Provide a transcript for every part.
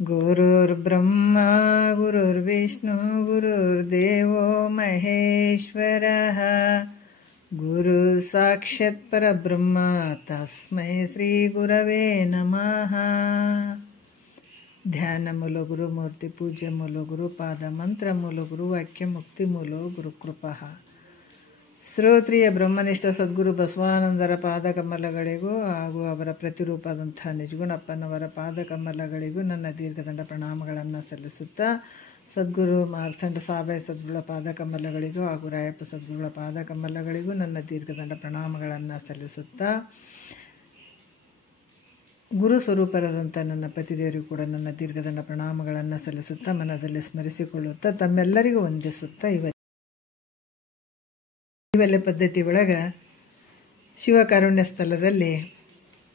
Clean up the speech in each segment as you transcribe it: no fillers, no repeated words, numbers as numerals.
गुरुर्ब्रह्मा गुरुर्विष्णु गुरुर्देवो महेश्वरः गुरु साक्षात् परब्रह्म तस्मै श्री गुरवे नमः। ध्यान मूलो गुरु मूर्ति पूज्य मूलो गुरु पाद मंत्र मूलो गुरु वाक्य मुक्ति मूलो गुरु कृपा। ಶ್ರೋತ್ರಿಯ ಬ್ರಹ್ಮನಿಷ್ಠ ಸದ್ಗುರು ಬಸವಾನಂದರ ಪಾದಕಮಲಗಳಿಗೂ ಹಾಗೂ ಅವರ ಪ್ರತಿರೂಪದಂಥ ನಿಜಗುಣಪ್ಪನವರ ಪಾದಕಮಲಗಳಿಗೂ ನನ್ನ ದೀರ್ಘದಂಡ ಪ್ರಣಾಮಗಳನ್ನು ಸಲ್ಲಿಸುತ್ತಾ, ಸದ್ಗುರು ಮಾರ್ತಾಂಡ ಸಾಬಾಯಿ ಸದ್ಗುರುಗಳ ಪಾದಕಮಲಗಳಿಗೂ ಹಾಗೂ ರಾಯಪ್ಪ ಸದ್ಗುರುಗಳ ಪಾದಕಮಲಗಳಿಗೂ ನನ್ನ ದೀರ್ಘದಂಡ ಪ್ರಣಾಮಗಳನ್ನು ಸಲ್ಲಿಸುತ್ತಾ, ಗುರು ಸ್ವರೂಪರಾದಂಥ ನನ್ನ ಪತಿದೇವರಿಗೂ ಕೂಡ ನನ್ನ ದೀರ್ಘದಂಡ ಪ್ರಣಾಮಗಳನ್ನು ಸಲ್ಲಿಸುತ್ತಾ, ಮನದಲ್ಲಿ ಸ್ಮರಿಸಿಕೊಳ್ಳುತ್ತಾ, ತಮ್ಮೆಲ್ಲರಿಗೂ ವಂದಿಸುತ್ತಾ, ಕೈವಲ್ಯ ಪದ್ಧತಿ ಒಳಗೆ ಶಿವಕಾರುಣ್ಯ ಸ್ಥಳದಲ್ಲಿ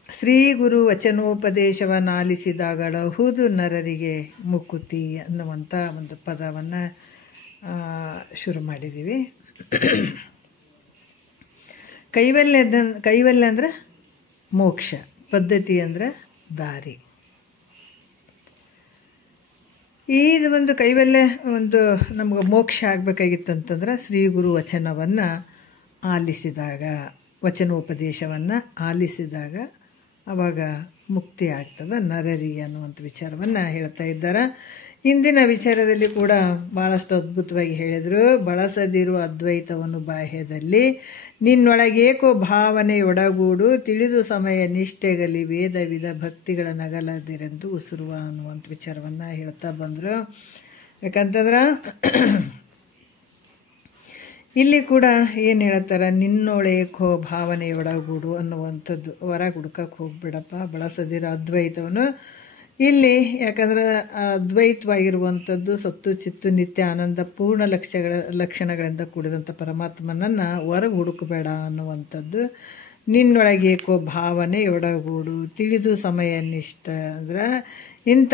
ಶ್ರೀ ಗುರು ವಚನೋಪದೇಶವನ್ನು ಆಲಿಸಿದಾಗಲಹುದು ನರರಿಗೆ ಮುಕುತಿ ಅನ್ನುವಂಥ ಒಂದು ಪದವನ್ನು ಶುರು ಮಾಡಿದ್ದೀವಿ. ಕೈವಲ್ಯ ಅಂದರೆ ಮೋಕ್ಷ, ಪದ್ಧತಿ ಅಂದರೆ ದಾರಿ. ಇದು ಒಂದು ಕೈವಲ್ಯ, ಒಂದು ನಮ್ಗೆ ಮೋಕ್ಷ ಆಗಬೇಕಾಗಿತ್ತಂತಂದ್ರೆ ಶ್ರೀ ಗುರು ವಚನವನ್ನು ಆಲಿಸಿದಾಗ, ವಚನೋಪದೇಶವನ್ನು ಆಲಿಸಿದಾಗ ಆವಾಗ ಮುಕ್ತಿ ಆಗ್ತದೆ ನರರಿಗೆ ಅನ್ನುವಂಥ ವಿಚಾರವನ್ನು ಹೇಳ್ತಾ ಇದ್ದಾರೆ. ಇಂದಿನ ವಿಚಾರದಲ್ಲಿ ಕೂಡ ಭಾಳಷ್ಟು ಅದ್ಭುತವಾಗಿ ಹೇಳಿದರು. ಬಳಸದಿರುವ ಅದ್ವೈತವನ್ನು ಬಾಹ್ಯದಲ್ಲಿ ನಿನ್ನೊಳಗೇಕೋ ಭಾವನೆಯೊಡಗೂಡು, ತಿಳಿದು ಸಮಯ ನಿಷ್ಠೆಗಲಿ ವೇದ ವಿಧ ಭಕ್ತಿಗಳ ನಗಲದಿರೆಂದು ಉಸಿರುವ ಅನ್ನುವಂಥ ವಿಚಾರವನ್ನು ಹೇಳ್ತಾ ಬಂದರು. ಯಾಕಂತಂದ್ರೆ ಇಲ್ಲಿ ಕೂಡ ಏನು ಹೇಳ್ತಾರೆ, ನಿನ್ನೊಳೇಕೋ ಭಾವನೆಯೊಡಗೂಡು ಅನ್ನುವಂಥದ್ದು. ಹೊರಗೆ ಹುಡ್ಕಕ್ಕೆ ಹೋಗ್ಬಿಡಪ್ಪ, ಬಳಸದಿರೋ ಅದ್ವೈತವನ್ನು ಇಲ್ಲಿ. ಯಾಕಂದ್ರೆ ಅದ್ವೈತವಾಗಿರುವಂಥದ್ದು ಸತ್ತು ಚಿತ್ತು ನಿತ್ಯ ಆನಂದ ಪೂರ್ಣ ಲಕ್ಷಣಗಳಿಂದ ಕೂಡಿದಂಥ ಪರಮಾತ್ಮನನ್ನು ಹೊರಗೆ ಹುಡುಕಬೇಡ ಅನ್ನುವಂಥದ್ದು. ನಿನ್ನೊಳಗೇಕೋ ಭಾವನೆ ಒಡಗೂಡು, ತಿಳಿದು ಸಮಯ ನಿಷ್ಠ ಅಂದ್ರೆ ಇಂಥ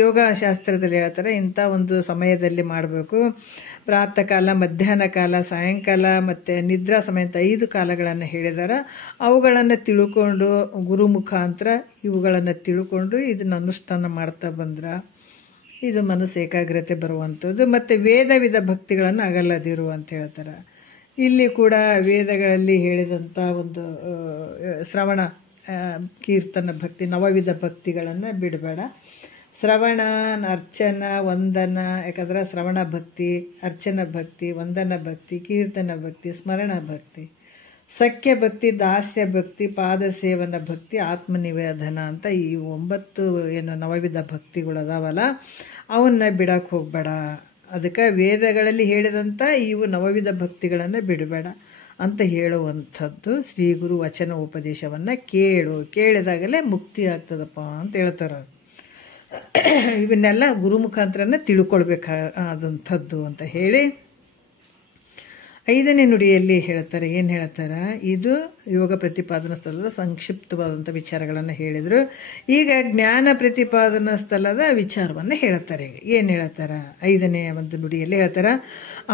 ಯೋಗಶಾಸ್ತ್ರದಲ್ಲಿ ಹೇಳ್ತಾರೆ, ಇಂಥ ಒಂದು ಸಮಯದಲ್ಲಿ ಮಾಡಬೇಕು. ಪ್ರಾತಃ ಕಾಲ, ಮಧ್ಯಾಹ್ನ ಕಾಲ, ಸಾಯಂಕಾಲ ಮತ್ತು ನಿದ್ರಾ ಸಮಯ ಅಂತ 5 ಕಾಲಗಳನ್ನು ಹೇಳಿದ್ದಾರೆ. ಅವುಗಳನ್ನು ತಿಳ್ಕೊಂಡು ಗುರು ಮುಖಾಂತರ ಇವುಗಳನ್ನು ತಿಳ್ಕೊಂಡು ಇದನ್ನು ಅನುಷ್ಠಾನ ಮಾಡ್ತಾ ಬಂದ್ರೆ ಇದು ಮನಸ್ಸು ಏಕಾಗ್ರತೆ ಬರುವಂಥದ್ದು. ಮತ್ತು ವೇದ ವಿಧ ಭಕ್ತಿಗಳನ್ನು ಅಗಲದಿರು ಅಂತ ಹೇಳ್ತಾರೆ. ಇಲ್ಲಿ ಕೂಡ ವೇದಗಳಲ್ಲಿ ಹೇಳಿದಂಥ ಒಂದು ಶ್ರವಣ ಕೀರ್ತನ ಭಕ್ತಿ, ನವವಿಧ ಭಕ್ತಿಗಳನ್ನು ಬಿಡಬೇಡ. ಶ್ರವಣ, ಅರ್ಚನ, ವಂದನ. ಯಾಕಂದ್ರೆ ಶ್ರವಣ ಭಕ್ತಿ, ಅರ್ಚನ ಭಕ್ತಿ, ವಂದನ ಭಕ್ತಿ, ಕೀರ್ತನ ಭಕ್ತಿ, ಸ್ಮರಣ ಭಕ್ತಿ, ಸಖ್ಯ ಭಕ್ತಿ, ದಾಸ್ಯ ಭಕ್ತಿ, ಪಾದ ಸೇವನ ಭಕ್ತಿ, ಆತ್ಮನಿವೇದನ ಅಂತ ಈ 9 ಏನು ನವವಿಧ ಭಕ್ತಿಗಳು ಅದಾವಲ್ಲ, ಅವನ್ನ ಬಿಡಕ್ಕೆ ಹೋಗಬೇಡ. ಅದಕ್ಕೆ ವೇದಗಳಲ್ಲಿ ಹೇಳಿದಂಥ ಇವು ನವವಿಧ ಭಕ್ತಿಗಳನ್ನು ಬಿಡಬೇಡ ಅಂತ ಹೇಳುವಂಥದ್ದು. ಶ್ರೀ ಗುರು ವಚನ ಉಪದೇಶವನ್ನು ಕೇಳಿದಾಗಲೇ ಮುಕ್ತಿ ಆಗ್ತದಪ್ಪ ಅಂತ ಹೇಳ್ತಾರೆ. ಇವನ್ನೆಲ್ಲ ಗುರು ಮುಖಾಂತರನೇ ತಿಳ್ಕೊಳ್ಬೇಕಾದಂಥದ್ದು ಅಂತ ಹೇಳಿ 5ನೇ ನುಡಿಯಲ್ಲಿ ಹೇಳ್ತಾರೆ. ಏನು ಹೇಳ್ತಾರೆ, ಇದು ಯೋಗ ಪ್ರತಿಪಾದನಾ ಸ್ಥಳದ ಸಂಕ್ಷಿಪ್ತವಾದಂಥ ವಿಚಾರಗಳನ್ನು ಹೇಳಿದರು. ಈಗ ಜ್ಞಾನ ಪ್ರತಿಪಾದನಾ ಸ್ಥಳದ ವಿಚಾರವನ್ನು ಹೇಳ್ತಾರೆ. ಏನು ಹೇಳ್ತಾರೆ, 5ನೇ ಒಂದು ನುಡಿಯಲ್ಲಿ ಹೇಳ್ತಾರೆ,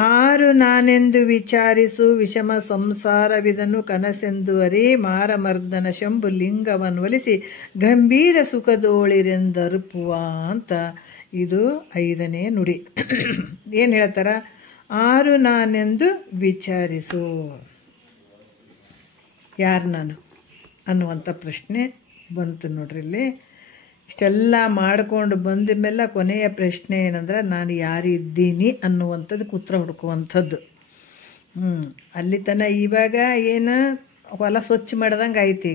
6 ನಾನೆಂದು ವಿಚಾರಿಸು ವಿಷಮ ಸಂಸಾರವಿದನು ಕನಸೆಂದು ಅರಿ ಮಾರಮರ್ದನ ಶಂಭು ಲಿಂಗವನ್ವಲಿಸಿ ಗಂಭೀರ ಸುಖದೋಳಿರೆಂದರುಪುವ ಅಂತ ಇದು 5ನೇ ನುಡಿ. ಏನು ಹೇಳ್ತಾರೆ, 6 ನಾನೆಂದು ವಿಚಾರಿಸು. ಯಾರು ನಾನು ಅನ್ನುವಂಥ ಪ್ರಶ್ನೆ ಬಂತು ನೋಡ್ರಿ. ಇಲ್ಲಿ ಇಷ್ಟೆಲ್ಲ ಮಾಡ್ಕೊಂಡು ಬಂದ ಮೇಲೆ ಕೊನೆಯ ಪ್ರಶ್ನೆ ಏನಂದ್ರೆ, ನಾನು ಯಾರಿದ್ದೀನಿ ಅನ್ನುವಂಥದ್ದಕ್ಕೆ ಉತ್ತರ ಹುಡುಕುವಂಥದ್ದು. ಅಲ್ಲಿ ತನಕ ಇವಾಗ ಏನು ಹೊಲ ಸ್ವಚ್ಛ ಮಾಡ್ದಂಗೆ ಆಯ್ತು.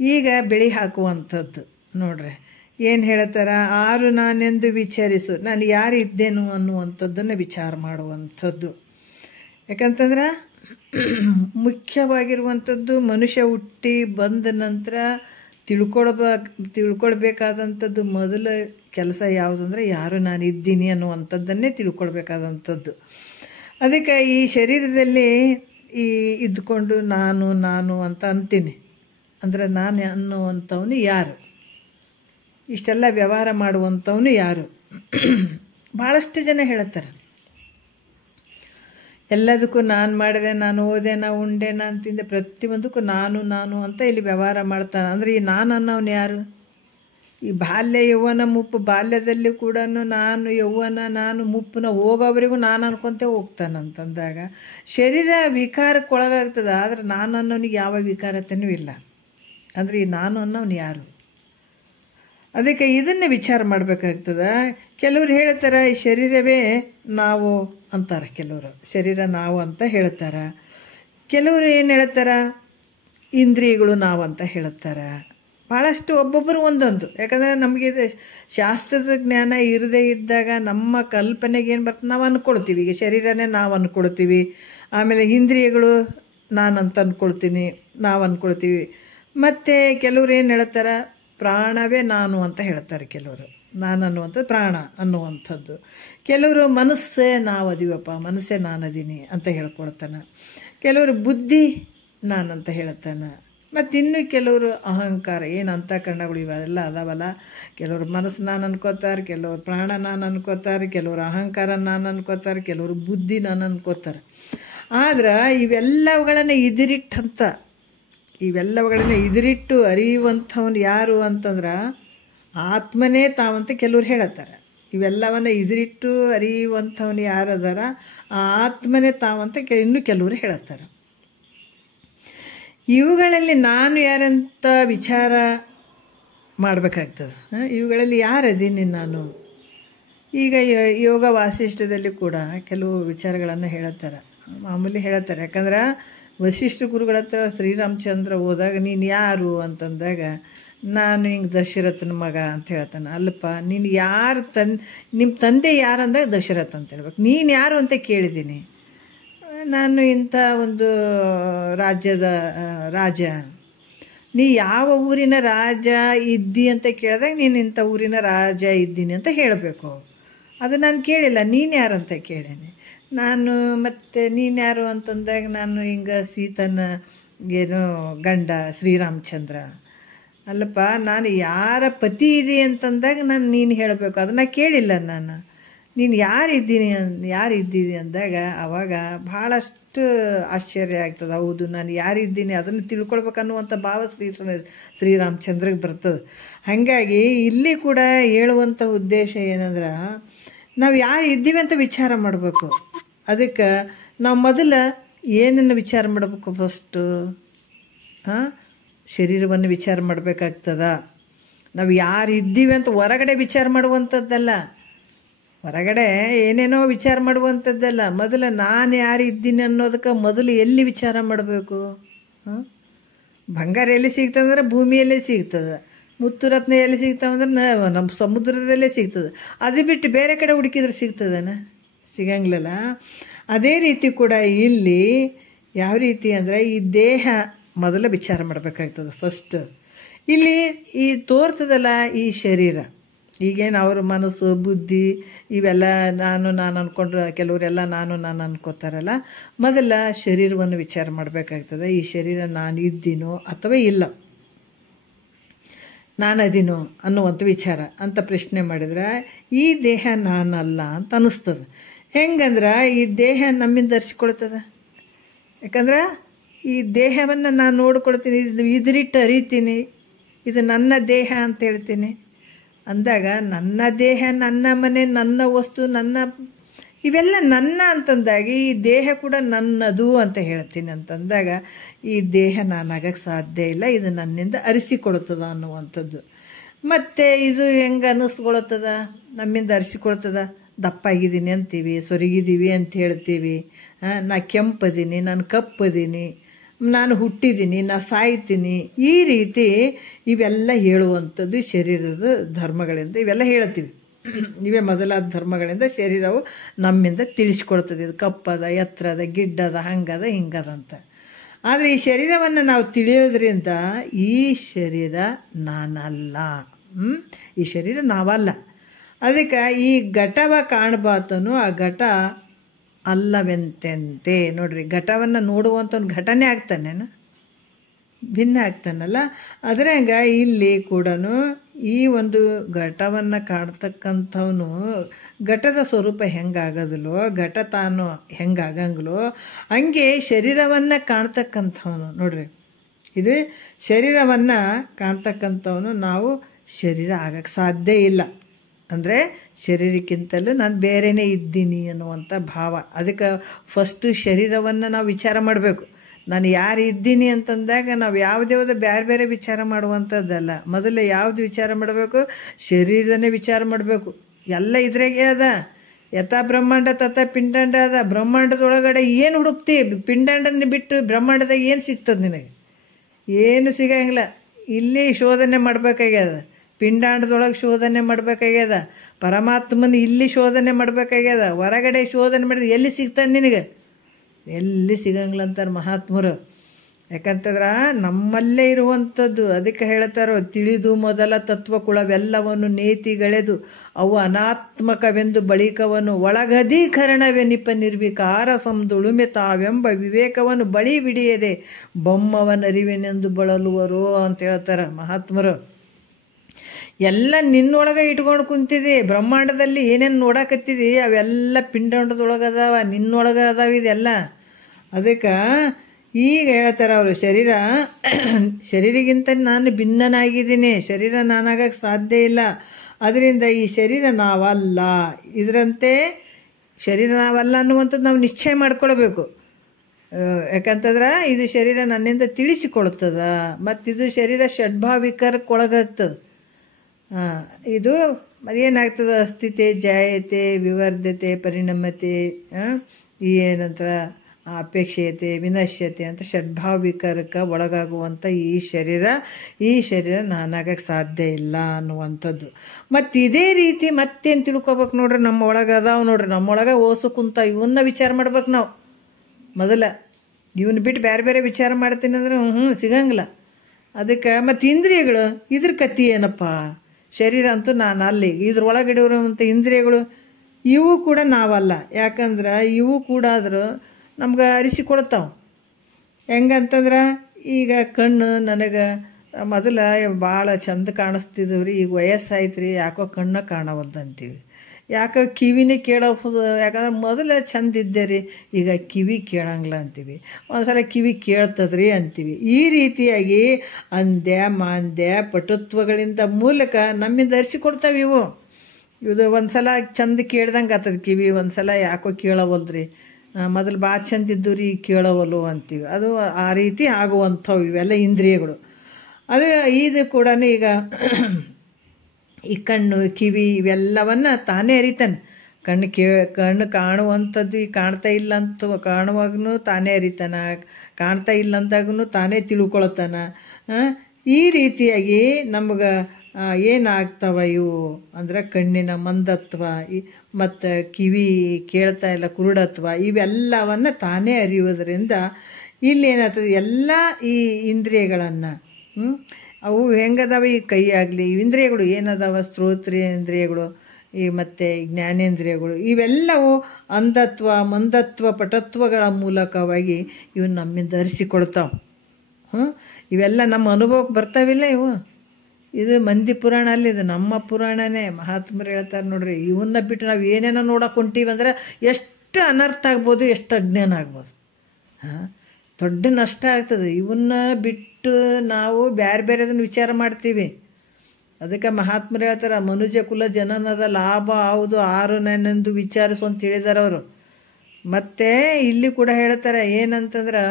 ಈಗ ಬೆಳೆ ಹಾಕುವಂಥದ್ದು ನೋಡ್ರಿ. ಏನು ಹೇಳ್ತಾರೆ, 6 ನಾನೆಂದು ವಿಚಾರಿಸು, ನಾನು ಯಾರು ಇದ್ದೇನು ಅನ್ನುವಂಥದ್ದನ್ನು ವಿಚಾರ ಮಾಡುವಂಥದ್ದು. ಯಾಕಂತಂದ್ರೆ ಮುಖ್ಯವಾಗಿರುವಂಥದ್ದು ಮನುಷ್ಯ ಹುಟ್ಟಿ ಬಂದ ನಂತರ ತಿಳ್ಕೊಳ್ಬೇಕಾದಂಥದ್ದು ಮೊದಲ ಕೆಲಸ ಯಾವುದಂದ್ರೆ ಯಾರು ನಾನು ಇದ್ದೀನಿ ಅನ್ನುವಂಥದ್ದನ್ನೇ ತಿಳ್ಕೊಳ್ಬೇಕಾದಂಥದ್ದು. ಅದಕ್ಕೆ ಈ ಶರೀರದಲ್ಲಿ ಇದ್ಕೊಂಡು ನಾನು ಅಂತ ಅಂತೀನಿ ಅಂದರೆ ನಾನು ಅನ್ನುವಂಥವನು ಯಾರು, ಇಷ್ಟೆಲ್ಲ ವ್ಯವಹಾರ ಮಾಡುವಂಥವನು ಯಾರು? ಭಾಳಷ್ಟು ಜನ ಹೇಳ್ತಾರೆ. ಎಲ್ಲದಕ್ಕೂ ನಾನು ಮಾಡಿದೆ, ನಾನು ಓದೆ, ನಾ ಉಂಡೆ, ನಾನು ತಿಂದೆ, ಪ್ರತಿಯೊಂದಕ್ಕೂ ನಾನು ನಾನು ಅಂತ ಇಲ್ಲಿ ವ್ಯವಹಾರ ಮಾಡ್ತಾನೆ. ಅಂದರೆ ಈ ನಾನು ಅನ್ನೋನು ಯಾರು? ಈ ಬಾಲ್ಯ ಯೌವನ ಮುಪ್ಪು, ಬಾಲ್ಯದಲ್ಲಿ ಕೂಡ ನಾನು ಯೌವನ ನಾನು ಮುಪ್ಪನ ಹೋಗೋವರೆಗೂ ನಾನು ಅನ್ಕೊತೆ ಹೋಗ್ತಾನಂತಂದಾಗ ಶರೀರ ವಿಕಾರಕ್ಕೆ ಒಳಗಾಗ್ತದೆ. ಆದರೆ ನಾನು ಅನ್ನೋನಿಗೆ ಯಾವ ವಿಕಾರತೆಯೂ ಇಲ್ಲ. ಅಂದರೆ ಈ ನಾನು ಅನ್ನೋನು ಯಾರು? ಅದಕ್ಕೆ ಇದನ್ನೇ ವಿಚಾರ ಮಾಡಬೇಕಾಗ್ತದೆ. ಕೆಲವ್ರು ಹೇಳ್ತಾರೆ ಈ ಶರೀರವೇ ನಾವು ಅಂತಾರೆ, ಕೆಲವರು ಶರೀರ ನಾವು ಅಂತ ಹೇಳ್ತಾರೆ. ಕೆಲವರು ಏನು ಹೇಳ್ತಾರೆ, ಇಂದ್ರಿಯಗಳು ನಾವು ಅಂತ ಹೇಳ್ತಾರೆ. ಭಾಳಷ್ಟು ಒಬ್ಬೊಬ್ಬರು ಒಂದೊಂದು. ಯಾಕಂದರೆ ನಮಗೆ ಶಾಸ್ತ್ರದ ಜ್ಞಾನ ಇರದೇ ಇದ್ದಾಗ ನಮ್ಮ ಕಲ್ಪನೆಗೆ ಏನು ಬರ್ತದೆ, ನಾವು ಅಂದ್ಕೊಳ್ತೀವಿ. ಈಗ ಶರೀರನೇ ನಾವು ಅಂದ್ಕೊಳ್ತೀವಿ, ಆಮೇಲೆ ಇಂದ್ರಿಯಗಳು ನಾನಂತ ಅಂದ್ಕೊಳ್ತೀನಿ, ನಾವು ಅಂದ್ಕೊಳ್ತೀವಿ. ಮತ್ತು ಕೆಲವ್ರು ಏನು ಹೇಳ್ತಾರೆ, ಪ್ರಾಣವೇ ನಾನು ಅಂತ ಹೇಳ್ತಾರೆ. ಕೆಲವರು ನಾನು ಅನ್ನುವಂಥದ್ದು ಪ್ರಾಣ ಅನ್ನುವಂಥದ್ದು. ಕೆಲವರು ಮನಸ್ಸೇ ನಾವು ಅದೀವಪ್ಪ, ಮನಸ್ಸೇ ನಾನು ಅದೀನಿ ಅಂತ ಹೇಳ್ಕೊಳ್ತಾನೆ. ಕೆಲವರು ಬುದ್ಧಿ ನಾನಂತ ಹೇಳ್ತಾನೆ. ಮತ್ತು ಇನ್ನು ಕೆಲವರು ಅಹಂಕಾರ, ಏನು ಅಂತಃಕರಣಗಳು ಇವೆಲ್ಲ ಅದಾವಲ್ಲ, ಕೆಲವರು ಮನಸ್ಸು ನಾನು ಅನ್ಕೋತಾರೆ, ಕೆಲವರು ಪ್ರಾಣ ನಾನು ಅನ್ಕೋತಾರೆ, ಕೆಲವರು ಅಹಂಕಾರ ನಾನು ಅನ್ಕೋತಾರೆ, ಕೆಲವರು ಬುದ್ಧಿ ನಾನು ಅನ್ಕೋತಾರೆ. ಆದ್ರೆ ಇವೆಲ್ಲವುಗಳನ್ನು ಇದಿರಿಟ್ಟು ಅರಿಯುವಂಥವನು ಯಾರು ಅಂತಂದ್ರೆ ಆತ್ಮನೇ ತಾವಂತ ಕೆಲವ್ರು ಹೇಳತ್ತಾರೆ. ಇವೆಲ್ಲವನ್ನ ಇದಿರಿಟ್ಟು ಅರಿಯುವಂಥವನು ಯಾರದಾರ ಆ ಆತ್ಮನೇ ತಾವಂತ ಇನ್ನೂ ಕೆಲವರು ಹೇಳತ್ತಾರೆ. ಇವುಗಳಲ್ಲಿ ನಾನು ಯಾರಂತ ವಿಚಾರ ಮಾಡಬೇಕಾಗ್ತದೆ. ಇವುಗಳಲ್ಲಿ ಯಾರದೀನಿ ನಾನು? ಈಗ ಯೋಗ ವಾಸಿಷ್ಠದಲ್ಲಿ ಕೂಡ ಕೆಲವು ವಿಚಾರಗಳನ್ನು ಹೇಳುತ್ತಾರೆ, ಮಾಮೂಲಿ ಹೇಳುತ್ತಾರೆ. ಯಾಕಂದ್ರೆ ವಸಿಷ್ಠ ಗುರುಗಳ ಹತ್ರ ಶ್ರೀರಾಮಚಂದ್ರ ಹೋದಾಗ ನೀನು ಯಾರು ಅಂತಂದಾಗ ನಾನು ಹಿಂಗೆ ದಶರಥನ ಮಗ ಅಂತ ಹೇಳ್ತಾನೆ. ಅಲ್ಲಪ್ಪ ನೀನು ಯಾರು ನಿಮ್ಮ ತಂದೆ ಯಾರು ಅಂದಾಗ ದಶರಥ ಅಂತ ಹೇಳ್ಬೇಕು. ನೀನು ಯಾರು ಅಂತ ಕೇಳಿದ್ದೀನಿ. ನಾನು ಇಂಥ ಒಂದು ರಾಜ್ಯದ ರಾಜ. ನೀ ಯಾವ ಊರಿನ ರಾಜ ಇದ್ದಿ ಅಂತ ಕೇಳಿದಾಗ ನೀನು ಇಂಥ ಊರಿನ ರಾಜ ಇದ್ದೀನಿ ಅಂತ ಹೇಳಬೇಕು. ಅದು ನಾನು ಕೇಳಿಲ್ಲ, ನೀನು ಯಾರು ಅಂತ ಕೇಳೀನಿ ನಾನು. ಮತ್ತು ನೀನು ಯಾರು ಅಂತಂದಾಗ ನಾನು ಹಿಂಗೆ ಸೀತನ ಏನೋ ಗಂಡ ಶ್ರೀರಾಮಚಂದ್ರ. ಅಲ್ಲಪ್ಪ ನಾನು ಯಾರ ಪತಿ ಇದೆ ಅಂತಂದಾಗ ನೀನು ಹೇಳಬೇಕು, ಅದನ್ನು ಕೇಳಿಲ್ಲ ನಾನು. ನೀನು ಯಾರಿದ್ದೀನಿ ಅಂದಾಗ ಆವಾಗ ಭಾಳಷ್ಟು ಆಶ್ಚರ್ಯ ಆಗ್ತದೆ. ಹೌದು, ನಾನು ಯಾರಿದ್ದೀನಿ ಅದನ್ನು ತಿಳ್ಕೊಳ್ಬೇಕನ್ನುವಂಥ ಭಾವ ಶ್ರೀರಾಮಚಂದ್ರಿಗೆ ಬರ್ತದೆ. ಹಾಗಾಗಿ ಇಲ್ಲಿ ಕೂಡ ಹೇಳುವಂಥ ಉದ್ದೇಶ ಏನಂದ್ರೆ ನಾವು ಯಾರು ಇದ್ದೀವಿ ಅಂತ ವಿಚಾರ ಮಾಡಬೇಕು. ಅದಕ್ಕೆ ನಾವು ಮೊದಲು ಏನನ್ನು ವಿಚಾರ ಮಾಡಬೇಕು? ಫಸ್ಟು ಶರೀರವನ್ನು ವಿಚಾರ ಮಾಡಬೇಕಾಗ್ತದ. ನಾವು ಯಾರು ಇದ್ದೀವಿ ಅಂತ ಹೊರಗಡೆ ವಿಚಾರ ಮಾಡುವಂಥದ್ದಲ್ಲ, ಹೊರಗಡೆ ಏನೇನೋ ವಿಚಾರ ಮಾಡುವಂಥದ್ದಲ್ಲ. ಮೊದಲು ನಾನು ಯಾರು ಇದ್ದೀನಿ ಅನ್ನೋದಕ್ಕೆ ಮೊದಲು ಎಲ್ಲಿ ವಿಚಾರ ಮಾಡಬೇಕು? ಬಂಗಾರ ಎಲ್ಲಿ ಸಿಗ್ತದಂದ್ರೆ ಭೂಮಿಯಲ್ಲೇ ಸಿಗ್ತದೆ, ಮುತ್ತು ರತ್ನ ಎಲ್ಲಿ ಸಿಗ್ತಾವಂದ್ರೆ ನಮ್ಮ ಸಮುದ್ರದಲ್ಲೇ ಸಿಗ್ತದೆ. ಅದು ಬಿಟ್ಟು ಬೇರೆ ಕಡೆ ಹುಡುಕಿದ್ರೆ ಸಿಗ್ತದೇನ? ಸಿಗಂಗಿಲ್ಲ. ಅದೇ ರೀತಿ ಕೂಡ ಇಲ್ಲಿ ಯಾವ ರೀತಿ ಅಂದರೆ ಈ ದೇಹ ಮೊದಲ ವಿಚಾರ ಮಾಡಬೇಕಾಗ್ತದೆ ಫಸ್ಟ್. ಇಲ್ಲಿ ಈ ತೋರ್ತದಲ್ಲ ಈ ಶರೀರ, ಈಗೇನು ಅವ್ರ ಮನಸ್ಸು ಬುದ್ಧಿ ಇವೆಲ್ಲ ನಾನು ಅಂದ್ಕೊಂಡ್ರೆ ಕೆಲವರೆಲ್ಲ ನಾನು ಅನ್ಕೋತಾರಲ್ಲ, ಮೊದಲ ಶರೀರವನ್ನು ವಿಚಾರ ಮಾಡಬೇಕಾಗ್ತದೆ. ಈ ಶರೀರ ನಾನು ಇದ್ದೀನೋ ಅಥವಾ ಇಲ್ಲ, ನಾನು ಅದೀನೋ ಅನ್ನುವಂಥ ವಿಚಾರ ಅಂತ ಪ್ರಶ್ನೆ ಮಾಡಿದ್ರೆ ಈ ದೇಹ ನಾನಲ್ಲ ಅಂತ ಅನ್ನಿಸ್ತದೆ. ಹೆಂಗಂದ್ರೆ ಈ ದೇಹ ನಮ್ಮಿಂದ ಧರಿಸ್ಕೊಳ್ತದೆ. ಯಾಕಂದ್ರೆ ಈ ದೇಹವನ್ನು ನಾನು ನೋಡ್ಕೊಳ್ತೀನಿ, ಇದರಿಟ್ಟು ಅರಿತೀನಿ, ಇದು ನನ್ನ ದೇಹ ಅಂತ ಹೇಳ್ತೀನಿ ಅಂದಾಗ ನನ್ನ ದೇಹ, ನನ್ನ ಮನೆ, ನನ್ನ ವಸ್ತು, ಇವೆಲ್ಲ ನನ್ನ ಅಂತಂದಾಗ ಈ ದೇಹ ಕೂಡ ನನ್ನದು ಅಂತ ಹೇಳ್ತೀನಿ ಅಂತಂದಾಗ ಈ ದೇಹ ನಾನಾಗಕ್ಕೆ ಸಾಧ್ಯ ಇಲ್ಲ, ಇದು ನನ್ನಿಂದ ಅರಿಸಿಕೊಳ್ತದ ಅನ್ನುವಂಥದ್ದು. ಮತ್ತು ಇದು ಹೆಂಗೆ ಅನ್ನಿಸ್ಕೊಳ್ತದ, ನಮ್ಮಿಂದ ಅರಿಸಿಕೊಳ್ತದ. ದಪ್ಪಾಗಿದ್ದೀನಿ ಅಂತೀವಿ, ಸೊರಗಿದ್ದೀವಿ ಅಂತ ಹೇಳ್ತೀವಿ. ನಾ ಕೆಂಪದೀನಿ, ನಾನು ಕಪ್ಪದೀನಿ, ನಾನು ಹುಟ್ಟಿದ್ದೀನಿ, ನಾ ಸಾಯ್ತೀನಿ, ಈ ರೀತಿ ಇವೆಲ್ಲ ಹೇಳುವಂಥದ್ದು ಶರೀರದ ಧರ್ಮಗಳಿಂದ ಇವೆಲ್ಲ ಹೇಳ್ತೀವಿ. ಇವೇ ಮೊದಲಾದ ಧರ್ಮಗಳಿಂದ ಶರೀರವು ನಮ್ಮಿಂದ ತಿಳಿಸ್ಕೊಳ್ತದೆ. ಇದು ಕಪ್ಪದ, ಎತ್ತರದ, ಗಿಡ್ಡದ, ಹಂಗದ, ಹಿಂಗದ ಅಂತ. ಆದರೆ ಈ ಶರೀರವನ್ನು ನಾವು ತಿಳಿಯೋದ್ರಿಂದ ಈ ಶರೀರ ನಾನಲ್ಲ, ಈ ಶರೀರ ನಾವಲ್ಲ. ಅದಕ್ಕೆ ಈ ಘಟವ ಕಾಣಬಾತನು ಆ ಘಟ ಅಲ್ಲವೆಂತೆಂತೆ. ನೋಡ್ರಿ, ಘಟವನ್ನು ನೋಡುವಂಥ ಒಂದು ಘಟನೆ ಆಗ್ತಾನೇನು? ಭಿನ್ನ ಆಗ್ತಾನಲ್ಲ. ಅದರಂಗ ಇಲ್ಲಿ ಕೂಡ ಈ ಒಂದು ಘಟವನ್ನು ಕಾಡ್ತಕ್ಕಂಥವನು ಘಟದ ಸ್ವರೂಪ ಹೆಂಗಾಗೋದಿಲ್ಲೋ, ಘಟ ತಾನು ಹೆಂಗಾಗಂಗಿಲ್ಲೋ ಹಂಗೆ ಶರೀರವನ್ನು ಕಾಣ್ತಕ್ಕಂಥವನು ನೋಡ್ರಿ. ಇದು ಶರೀರವನ್ನು ಕಾಣ್ತಕ್ಕಂಥವನು ನಾವು ಶರೀರ ಆಗಕ್ಕೆ ಸಾಧ್ಯ ಇಲ್ಲ. ಅಂದರೆ ಶರೀರಕ್ಕಿಂತಲೂ ನಾನು ಬೇರೆಯೇ ಇದ್ದೀನಿ ಅನ್ನುವಂಥ ಭಾವ. ಅದಕ್ಕೆ ಫಸ್ಟು ಶರೀರವನ್ನು ನಾವು ವಿಚಾರ ಮಾಡಬೇಕು. ನಾನು ಯಾರು ಇದ್ದೀನಿ ಅಂತಂದಾಗ ನಾವು ಯಾವುದ್ಯಾವುದೋ ಬೇರೆ ಬೇರೆ ವಿಚಾರ ಮಾಡುವಂಥದ್ದಲ್ಲ. ಮೊದಲು ಯಾವುದು ವಿಚಾರ ಮಾಡಬೇಕು? ಶರೀರನೇ ವಿಚಾರ ಮಾಡಬೇಕು. ಎಲ್ಲ ಇದ್ರಾಗೆ ಅದ. ಯಥಾ ಬ್ರಹ್ಮಾಂಡ ತಥಾ ಪಿಂಡಾಂಡ ಅದ. ಬ್ರಹ್ಮಾಂಡದೊಳಗಡೆ ಏನು ಹುಡುಕ್ತಿ? ಪಿಂಡಾಂಡನ ಬಿಟ್ಟು ಬ್ರಹ್ಮಾಂಡದಾಗ ಏನು ಸಿಗ್ತದೆ ನಿನಗೆ? ಏನು ಸಿಗಂಗಿಲ್ಲ. ಇಲ್ಲಿ ಶೋಧನೆ ಮಾಡಬೇಕಾಗ್ಯದ. ಪಿಂಡಾಂಡದೊಳಗೆ ಶೋಧನೆ ಮಾಡಬೇಕಾಗ್ಯದ. ಪರಮಾತ್ಮನ ಇಲ್ಲಿ ಶೋಧನೆ ಮಾಡಬೇಕಾಗ್ಯದ. ಹೊರಗಡೆ ಶೋಧನೆ ಮಾಡಿದ್ರೆ ಎಲ್ಲಿ ಸಿಗ್ತಾನೆ ನಿನಗೆ? ಎಲ್ಲಿ ಸಿಗಂಗಿಲ್ಲ ಅಂತಾರೆ ಮಹಾತ್ಮರು. ಯಾಕಂತಂದ್ರೆ ನಮ್ಮಲ್ಲೇ ಇರುವಂಥದ್ದು. ಅದಕ್ಕೆ ಹೇಳ್ತಾರೋ, ತಿಳಿದು ಮೊದಲ ತತ್ವಕುಳವೆಲ್ಲವನ್ನು ನೇತಿಗಳೆದು ಅವು ಅನಾತ್ಮಕವೆಂದು ಬಳಿಕವನ್ನು ಒಳಗಧೀಕರಣವೆನಿಪ ನಿರ್ವಿಕಾರ ಸಂದುಳುಮೆ ತಾವೆಂಬ ವಿವೇಕವನ್ನು ಬಳಿ ಬಿಡಿಯದೆ ಬೊಮ್ಮವನರಿವೆನೆಂದು ಬಳಲುವರು ಅಂತ ಹೇಳ್ತಾರೆ ಮಹಾತ್ಮರು. ಎಲ್ಲ ನಿನ್ನೊಳಗೆ ಇಟ್ಕೊಂಡು ಕುಂತಿದೆ. ಬ್ರಹ್ಮಾಂಡದಲ್ಲಿ ಏನೇನು ನೋಡಕತ್ತಿದೆ ಅವೆಲ್ಲ ಪಿಂಡಾಂಡದೊಳಗದಾವ, ನಿನ್ನೊಳಗೆ ಅದಾವ ಇದೆಲ್ಲ. ಅದಕ್ಕೆ ಈಗ ಹೇಳ್ತಾರೆ ಅವರು, ಶರೀರಗಿಂತ ನಾನು ಭಿನ್ನನಾಗಿದ್ದೀನಿ. ಶರೀರ ನಾನಾಗಕ್ಕೆ ಸಾಧ್ಯ ಇಲ್ಲ. ಅದರಿಂದ ಈ ಶರೀರ ನಾವಲ್ಲ. ಇದರಂತೆ ಶರೀರ ನಾವಲ್ಲ ಅನ್ನುವಂಥದ್ದು ನಾವು ನಿಶ್ಚಯ ಮಾಡ್ಕೊಳ್ಬೇಕು. ಯಾಕಂತಂದ್ರೆ ಇದು ಶರೀರ ನನ್ನಿಂದ ತಿಳಿಸಿಕೊಳ್ತದ. ಮತ್ತಿದು ಶರೀರ ಷಡ್ಭಾವಿಕರಕ್ಕೆ ಒಳಗಾಗ್ತದೆ. ಇದು ಏನಾಗ್ತದೆ? ಅಸ್ಥಿತೆ, ಜಾಯತೆ, ವಿವರ್ಧತೆ, ಪರಿಣಮತೆ, ಈ ಏನಂತರ ಅಪೇಕ್ಷೆಯತೆ, ವಿನಶ್ಯತೆ ಅಂತ ಷಡ್ಭಾವಿಕರಕ್ಕೆ ಒಳಗಾಗುವಂಥ ಈ ಶರೀರ ನಾನಾಗಕ್ಕೆ ಸಾಧ್ಯ ಇಲ್ಲ ಅನ್ನುವಂಥದ್ದು. ಮತ್ತು ಇದೇ ರೀತಿ ಮತ್ತೇನು ತಿಳ್ಕೊಬೇಕು ನೋಡ್ರಿ? ನಮ್ಮ ಒಳಗೆ ಅದಾವ ನೋಡ್ರಿ. ನಮ್ಮೊಳಗೆ ಓಸು ಕುಂತ ಇವನ್ನ ವಿಚಾರ ಮಾಡ್ಬೇಕು ನಾವು ಮೊದಲ. ಇವನ್ನ ಬಿಟ್ಟು ಬೇರೆ ಬೇರೆ ವಿಚಾರ ಮಾಡ್ತೀನಿ ಅಂದ್ರೆ ಸಿಗಂಗಿಲ್ಲ. ಅದಕ್ಕೆ ಮತ್ತು ಇಂದ್ರಿಯಗಳು, ಇದ್ರ ಕತ್ತಿ ಏನಪ್ಪ? ಶರೀರ ಅಂತೂ ನಾನು ಅಲ್ಲಿ, ಇದ್ರೊಳಗಿಡಿರುವಂಥ ಇಂದ್ರಿಯಗಳು ಇವು ಕೂಡ ನಾವಲ್ಲ. ಯಾಕಂದ್ರೆ ಇವು ಕೂಡ ಆದರೂ ನಮ್ಗೆ ಅರಿಸಿಕೊಳ್ತಾವೆ. ಹೆಂಗಂತಂದ್ರೆ ಈಗ ಕಣ್ಣು ನನಗೆ ಮೊದಲು ಭಾಳ ಚಂದ ಕಾಣಿಸ್ತಿದ್ದವು ರೀ. ಈಗ ವಯಸ್ಸಾಯ್ತು ರೀ, ಯಾಕೋ ಕಣ್ಣು ಕಾಣವಲ್ದಂತೀವಿ. ಯಾಕೋ ಕಿವಿನೇ ಕೇಳೋದು. ಯಾಕಂದ್ರೆ ಮೊದಲು ಚಂದ ಇದ್ದೆ ರೀ, ಈಗ ಕಿವಿ ಕೇಳಂಗಿಲ್ಲ ಅಂತೀವಿ. ಒಂದು ಸಲ ಕಿವಿ ಕೇಳ್ತದ್ರಿ ಅಂತೀವಿ. ಈ ರೀತಿಯಾಗಿ ಅಂದ್ಯ ಮಾಂದ್ಯ ಪಟುತ್ವಗಳಿಂದ ಮೂಲಕ ನಮ್ಮಿಂದ ಅರಿಸಿಕೊಡ್ತಾವೆ ಇವು. ಇದು ಒಂದು ಸಲ ಚಂದ ಕೇಳ್ದಂಗೆ ಆಗ್ತದೆ ಕಿವಿ, ಒಂದು ಸಲ ಯಾಕೋ ಕೇಳವಲ್ರಿ. ಮೊದಲು ಭಾಳ ಚಂದ ಇದ್ದು ರೀ, ಕೇಳವಲ್ಲು ಅಂತೀವಿ. ಅದು ಆ ರೀತಿ ಆಗುವಂಥವು ಇವೆಲ್ಲ ಇಂದ್ರಿಯಗಳು. ಅದು ಇದು ಕೂಡ ಈಗ ಈ ಕಣ್ಣು ಕಿವಿ ಇವೆಲ್ಲವನ್ನು ತಾನೇ ಅರಿತಾನೆ. ಕಣ್ಣು ಕಾಣುವಂಥದ್ದು ಕಾಣ್ತಾ ಇಲ್ಲ ಅಂತ ಕಾಣುವಾಗೂ ತಾನೇ ಅರಿತಾನ, ಕಾಣ್ತಾ ಇಲ್ಲ ಅಂತಾಗೂ ತಾನೇ ತಿಳ್ಕೊಳ್ತಾನ. ಈ ರೀತಿಯಾಗಿ ನಮ್ಗೆ ಏನಾಗ್ತವ ಇವು ಅಂದ್ರೆ ಕಣ್ಣಿನ ಮಂದತ್ವ ಮತ್ತು ಕಿವಿ ಕೇಳ್ತಾ ಇಲ್ಲ ಕುರುಡತ್ವ ಇವೆಲ್ಲವನ್ನು ತಾನೇ ಅರಿಯೋದ್ರಿಂದ ಇಲ್ಲಿ ಏನಾಗ್ತದೆ? ಎಲ್ಲ ಈ ಇಂದ್ರಿಯಗಳನ್ನು ಅವು ಹೆಂಗದಾವ? ಈ ಕೈ ಆಗಲಿ ಇಂದ್ರಿಯಗಳು ಏನದಾವ? ಶ್ರೋತ್ರೇಂದ್ರಿಯಗಳು ಮತ್ತು ಜ್ಞಾನೇಂದ್ರಿಯಗಳು ಇವೆಲ್ಲವೂ ಅಂಧತ್ವ ಮಂದತ್ವ ಪಟತ್ವಗಳ ಮೂಲಕವಾಗಿ ಇವು ನಮ್ಮಿಂದ ಧರಿಸಿಕೊಡ್ತಾವೆ. ಇವೆಲ್ಲ ನಮ್ಮ ಅನುಭವಕ್ಕೆ ಬರ್ತಾವಿಲ್ಲ ಇವು. ಇದು ಮಂದಿ ಪುರಾಣ ಅಲ್ಲ, ಇದು ನಮ್ಮ ಪುರಾಣನೇ. ಮಹಾತ್ಮರು ಹೇಳ್ತಾರೆ ನೋಡ್ರಿ, ಇವನ್ನ ಬಿಟ್ಟು ನಾವು ಏನೇನೋ ನೋಡೋಕೆ ಹೊಂಟೀವಿ ಅಂದ್ರೆ ಎಷ್ಟು ಅನರ್ಥ ಆಗ್ಬೋದು, ಎಷ್ಟು ಅಜ್ಞಾನ ಆಗ್ಬೋದು, ದೊಡ್ಡ ನಷ್ಟ ಆಗ್ತದೆ. ಇವನ್ನ ಬಿಟ್ಟು ನಾವು ಬೇರೆ ಬೇರೆದನ್ನು ವಿಚಾರ ಮಾಡ್ತೀವಿ. ಅದಕ್ಕೆ ಮಹಾತ್ಮರು ಹೇಳ್ತಾರೆ, ಮನುಜ ಕುಲ ಜನನದ ಲಾಭ ಯಾವುದು ಆರುನೆಂದು ವಿಚಾರಿಸು ಅಂತ ಹೇಳಿದಾರೆ ಅವರು. ಮತ್ತು ಇಲ್ಲಿ ಕೂಡ ಹೇಳ್ತಾರೆ ಏನಂತಂದ್ರೆ,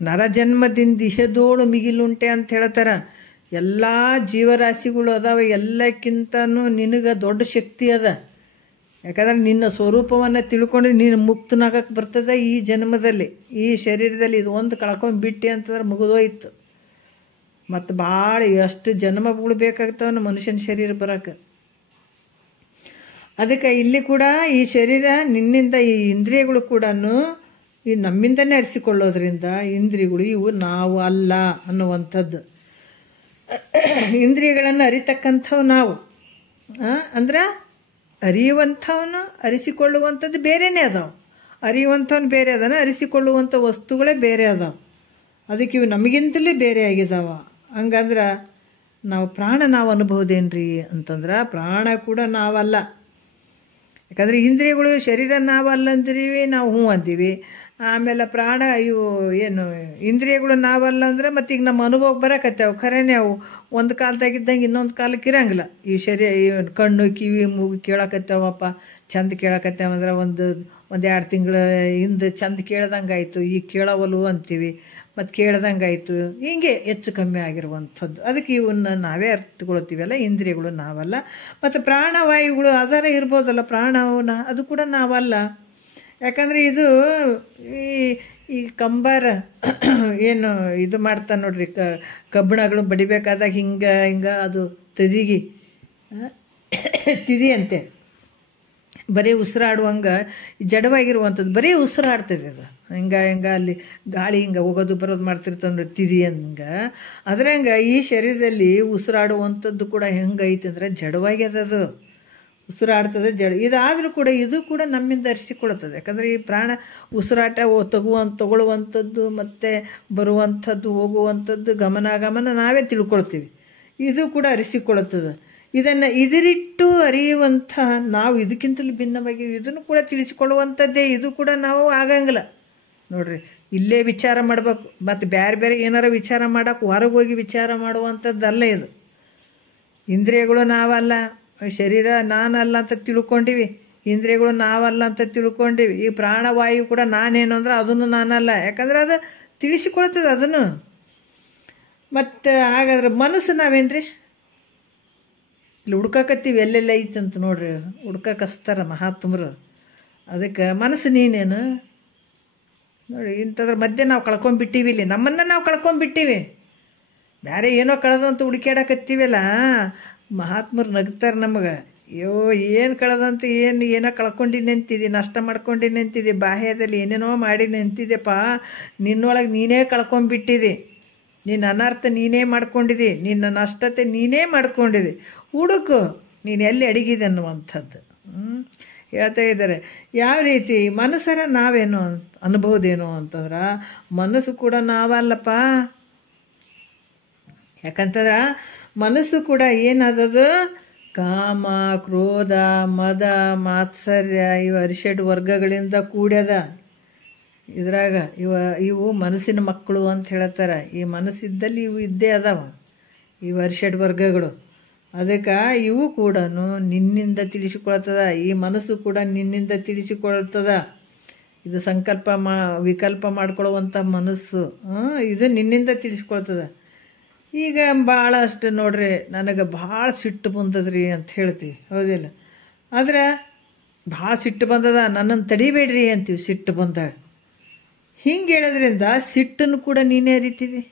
ನರಜನ್ಮದಿಂದ ಇಹದೋಳು ಮಿಗಿಲುಂಟೆ ಅಂತ ಹೇಳ್ತಾರೆ. ಎಲ್ಲ ಜೀವರಾಶಿಗಳು ಅದಾವೆ, ಎಲ್ಲಕ್ಕಿಂತನೂ ನಿನಗೆ ದೊಡ್ಡ ಶಕ್ತಿ ಅದ. ಯಾಕಂದ್ರೆ ನಿನ್ನ ಸ್ವರೂಪವನ್ನು ತಿಳ್ಕೊಂಡು ನೀನು ಮುಕ್ತನಾಗಕ್ಕೆ ಬರ್ತದೆ ಈ ಜನ್ಮದಲ್ಲಿ. ಈ ಶರೀರದಲ್ಲಿ ಇದು ಒಂದು ಕಳ್ಕೊಂಡು ಬಿಟ್ಟು ಅಂತಂದ್ರೆ ಮುಗಿದೋಯ್ತು. ಮತ್ತು ಭಾಳ ಎಷ್ಟು ಜನ್ಮಗಳು ಬೇಕಾಗ್ತಾವೆ ಮನುಷ್ಯನ ಶರೀರ ಬರೋಕ್ಕೆ. ಅದಕ್ಕೆ ಇಲ್ಲಿ ಕೂಡ ಈ ಶರೀರ ನಿನ್ನಿಂದ ಈ ಇಂದ್ರಿಯಗಳು ಕೂಡ ಈ ನಮ್ಮಿಂದನೇ ಅರಿಸಿಕೊಳ್ಳೋದ್ರಿಂದ ಇಂದ್ರಿಯಗಳು ಇವು ನಾವು ಅಲ್ಲ ಅನ್ನುವಂಥದ್ದು. ಇಂದ್ರಿಯಗಳನ್ನು ಅರಿತಕ್ಕಂಥವು ನಾವು ಅಂದ್ರೆ ಅರಿಯುವಂಥವನು ಅರಿಸಿಕೊಳ್ಳುವಂಥದ್ದು ಬೇರೆಯೇ ಅದಾವೆ. ಅರಿಯುವಂಥವನು ಬೇರೆ ಅದಾನ, ಅರಿಸಿಕೊಳ್ಳುವಂಥ ವಸ್ತುಗಳೇ ಬೇರೆ ಅದಾವೆ. ಅದಕ್ಕೆ ಇವು ನಮಗಿಂತಲೇ ಬೇರೆ ಆಗಿದಾವ. ಹಂಗಂದ್ರೆ ನಾವು ಪ್ರಾಣ ನಾವು ಅನ್ಬೋದೇನ್ರಿ ಅಂತಂದ್ರೆ ಪ್ರಾಣ ಕೂಡ ನಾವಲ್ಲ. ಯಾಕಂದರೆ ಇಂದ್ರಿಯಗಳು ಶರೀರ ನಾವಲ್ಲ ಅಂತೀವಿ, ನಾವು ಹ್ಞೂ ಅಂತೀವಿ. ಆಮೇಲೆ ಪ್ರಾಣ ಇವು ಏನು ಇಂದ್ರಿಯಗಳು ನಾವಲ್ಲ ಅಂದ್ರೆ ಮತ್ತು ಈಗ ನಮ್ಮ ಅನುಭವಕ್ಕೆ ಬರಕತ್ತೇವೆ. ಖರೇನೆ ಅವು ಒಂದು ಕಾಲದಾಗಿದ್ದಂಗೆ ಇನ್ನೊಂದು ಕಾಲಕ್ಕೆ ಇರಂಗಿಲ್ಲ. ಈ ಕಣ್ಣು ಕಿವಿ ಮೂಗು ಕೇಳಕತ್ತೇವಪ್ಪ, ಚಂದ ಕೇಳಕತ್ತೇವ ಅಂದ್ರೆ ಒಂದು 2 ತಿಂಗಳ ಹಿಂದೆ ಚಂದ ಕೇಳ್ದಂಗೆ ಆಯಿತು, ಈಗ ಕೇಳವಲು ಅಂತೀವಿ, ಮತ್ತು ಕೇಳ್ದಂಗೆ ಆಯಿತು. ಹಿಂಗೆ ಹೆಚ್ಚು ಕಮ್ಮಿ ಆಗಿರುವಂಥದ್ದು. ಅದಕ್ಕೆ ಇವನ್ನ ನಾವೇ ಅರ್ಥಕೊಳ್ತೀವಲ್ಲ, ಇಂದ್ರಿಯಗಳು ನಾವಲ್ಲ. ಮತ್ತು ಪ್ರಾಣವಾಯುಗಳು ಅದರ ಇರ್ಬೋದಲ್ಲ, ಪ್ರಾಣವನ್ನ ಅದು ಕೂಡ ನಾವಲ್ಲ. ಯಾಕಂದರೆ ಇದು ಈ ಕಂಬಾರ ಏನು ಇದು ಮಾಡ್ತಾನೆ ನೋಡ್ರಿ, ಕಬ್ಬಿಣಗಳು ಬಡಿಬೇಕಾದಾಗ ಹಿಂಗೆ ಅದು ತಿದಿ ಅಂತೆ ಬರೀ ಉಸಿರಾಡುವಂಗೆ ಜಡವಾಗಿರುವಂಥದ್ದು, ಬರೀ ಉಸಿರಾಡ್ತದೆ ಅದು. ಹಿಂಗೆ ಅಲ್ಲಿ ಗಾಳಿ ಹಿಂಗೆ ಹೋಗೋದು ಬರೋದು ಮಾಡ್ತಿರ್ತಾನೆ ನೋಡಿ, ತಿದಿ ಹಂಗೆ. ಅದ್ರಂಗೆ ಈ ಶರೀರದಲ್ಲಿ ಉಸಿರಾಡುವಂಥದ್ದು ಕೂಡ ಹೆಂಗೈತೆ ಅಂದರೆ ಜಡವಾಗ್ಯದದು, ಉಸಿರಾಡ್ತದೆ ಜಡ. ಇದಾದರೂ ಕೂಡ ಇದು ಕೂಡ ನಮ್ಮಿಂದ ಅರಿಸಿಕೊಳ್ಳುತ್ತದೆ. ಯಾಕಂದರೆ ಈ ಪ್ರಾಣ ಉಸಿರಾಟ ತಗೊಳ್ಳುವಂಥದ್ದು ಮತ್ತು ಬರುವಂಥದ್ದು ಹೋಗುವಂಥದ್ದು ಗಮನ ನಾವೇ ತಿಳ್ಕೊಳ್ತೀವಿ. ಇದು ಕೂಡ ಅರಿಸಿಕೊಳ್ಳುತ್ತದೆ. ಇದನ್ನು ಇದರಿಟ್ಟು ಅರಿಯುವಂಥ ನಾವು ಇದಕ್ಕಿಂತಲೂ ಭಿನ್ನವಾಗಿ ಇದನ್ನು ಕೂಡ ತಿಳಿಸಿಕೊಳ್ಳುವಂಥದ್ದೇ. ಇದು ಕೂಡ ನಾವು ಆಗಂಗಿಲ್ಲ ನೋಡ್ರಿ. ಇಲ್ಲೇ ವಿಚಾರ ಮಾಡಬೇಕು, ಮತ್ತು ಬೇರೆ ಏನಾರ ವಿಚಾರ ಮಾಡೋಕೆ ಹೊರಗೆ ಹೋಗಿ ವಿಚಾರ ಮಾಡುವಂಥದ್ದಲ್ಲ ಇದು. ಇಂದ್ರಿಯಗಳು ನಾವಲ್ಲ, ಶರೀರ ನಾನಲ್ಲ ಅಂತ ತಿಳ್ಕೊಂಡಿವಿ, ಇಂದ್ರಿಯಗಳು ನಾವಲ್ಲ ಅಂತ ತಿಳ್ಕೊಂಡಿವಿ. ಈ ಪ್ರಾಣವಾಯು ಕೂಡ ನಾನೇನು ಅಂದ್ರೆ ಅದನ್ನು ನಾನಲ್ಲ, ಯಾಕಂದ್ರೆ ಅದು ತಿಳಿಸಿಕೊಳ್ತದೆ ಅದನ್ನು. ಮತ್ತು ಹಾಗಾದ್ರೆ ಮನಸ್ಸು ನಾವೇನ್ರಿ ಇಲ್ಲಿ ಹುಡ್ಕಕತ್ತೀವಿ, ಎಲ್ಲೆಲ್ಲ ಐತಂತ ನೋಡ್ರಿ, ಹುಡ್ಕಕ್ಕಸ್ತಾರ ಮಹಾತ್ಮರು. ಅದಕ್ಕೆ ಮನಸ್ಸು ನೀನೇನು ನೋಡಿ, ಇಂಥದ್ರ ಮಧ್ಯೆ ನಾವು ಕಳ್ಕೊಂಡ್ಬಿಟ್ಟಿವಿ, ಇಲ್ಲಿ ನಮ್ಮನ್ನು ನಾವು ಕಳ್ಕೊಂಡ್ಬಿಟ್ಟಿವಿ. ಬೇರೆ ಏನೋ ಕಳೆದಂತ ಹುಡುಕ್ಯಾಡಕತ್ತೀವಲ್ಲ, ಮಹಾತ್ಮರು ನಗ್ತಾರೆ ನಮಗೆ. ಅಯ್ಯೋ ಏನು ಕಳೆದಂತ ಏನೋ ಕಳ್ಕೊಂಡು ನಿಂತಿದ್ದೆ, ನಷ್ಟ ಮಾಡ್ಕೊಂಡು ನಿಂತಿದ್ದೆ, ಬಾಹ್ಯದಲ್ಲಿ ಏನೇನೋ ಮಾಡಿ ನಿಂತಿದ್ದೆಪ್ಪ, ನಿನ್ನೊಳಗೆ ನೀನೇ ಕಳ್ಕೊಂಡ್ಬಿಟ್ಟಿದೆ, ನಿನ್ನ ಅನರ್ಥ ನೀನೇ ಮಾಡ್ಕೊಂಡಿದ್ದಿ, ನಿನ್ನ ನಷ್ಟತೆ ನೀನೇ ಮಾಡ್ಕೊಂಡಿದ್ದಿ, ಹುಡುಕು ನೀನು ಎಲ್ಲಿ ಅಡಗಿದೆ ಅನ್ನುವಂಥದ್ದು ಹೇಳ್ತಾ ಇದ್ದಾರೆ. ಯಾವ ರೀತಿ ಮನಸ್ಸರ ನಾವೇನು ಅನ್ಬೋದೇನೋ ಅಂತಂದ್ರೆ ಮನಸ್ಸು ಕೂಡ ನಾವಲ್ಲಪ್ಪ. ಯಾಕಂತಂದ್ರೆ ಮನಸ್ಸು ಕೂಡ ಏನಾದದು ಕಾಮ, ಕ್ರೋಧ, ಮದ, ಮಾತ್ಸರ್ಯ ಇವು ಅರಿಷಡ್ ವರ್ಗಗಳಿಂದ ಕೂಡ್ಯದ. ಇದ್ರಾಗ ಇವು ಮನಸ್ಸಿನ ಮಕ್ಕಳು ಅಂತ ಹೇಳ್ತಾರೆ. ಈ ಮನಸ್ಸಿದ್ದಲ್ಲಿ ಇವು ಇದ್ದೇ ಅದಾವ, ಇವು ಅರಿಷಡ್ ವರ್ಗಗಳು. ಅದಕ್ಕೆ ಇವು ಕೂಡ ನಿನ್ನಿಂದ ತಿಳಿಸಿಕೊಳ್ತದ. ಈ ಮನಸ್ಸು ಕೂಡ ನಿನ್ನಿಂದ ತಿಳಿಸಿಕೊಳ್ತದ. ಇದು ವಿಕಲ್ಪ ಮಾಡ್ಕೊಳ್ಳುವಂಥ ಮನಸ್ಸು, ಇದು ನಿನ್ನಿಂದ ತಿಳಿಸ್ಕೊಳ್ತದ. ಈಗ ಭಾಳಷ್ಟು ನೋಡ್ರಿ, ನನಗೆ ಭಾಳ ಸಿಟ್ಟು ಬಂದದ್ರಿ ಅಂತ ಹೇಳ್ತೀವಿ, ಹೌದಿಲ್ಲ? ಆದ್ರೆ ಭಾಳ ಸಿಟ್ಟು ಬಂದದ, ನನ್ನನ್ನು ತಡಿಬೇಡ್ರಿ ಅಂತೀವಿ ಸಿಟ್ಟು ಬಂದಾಗ. ಹಿಂಗೆ ಹೇಳೋದ್ರಿಂದ ಸಿಟ್ಟನ್ನು ಕೂಡ ನೀನೇ ಅರಿತೀವಿ,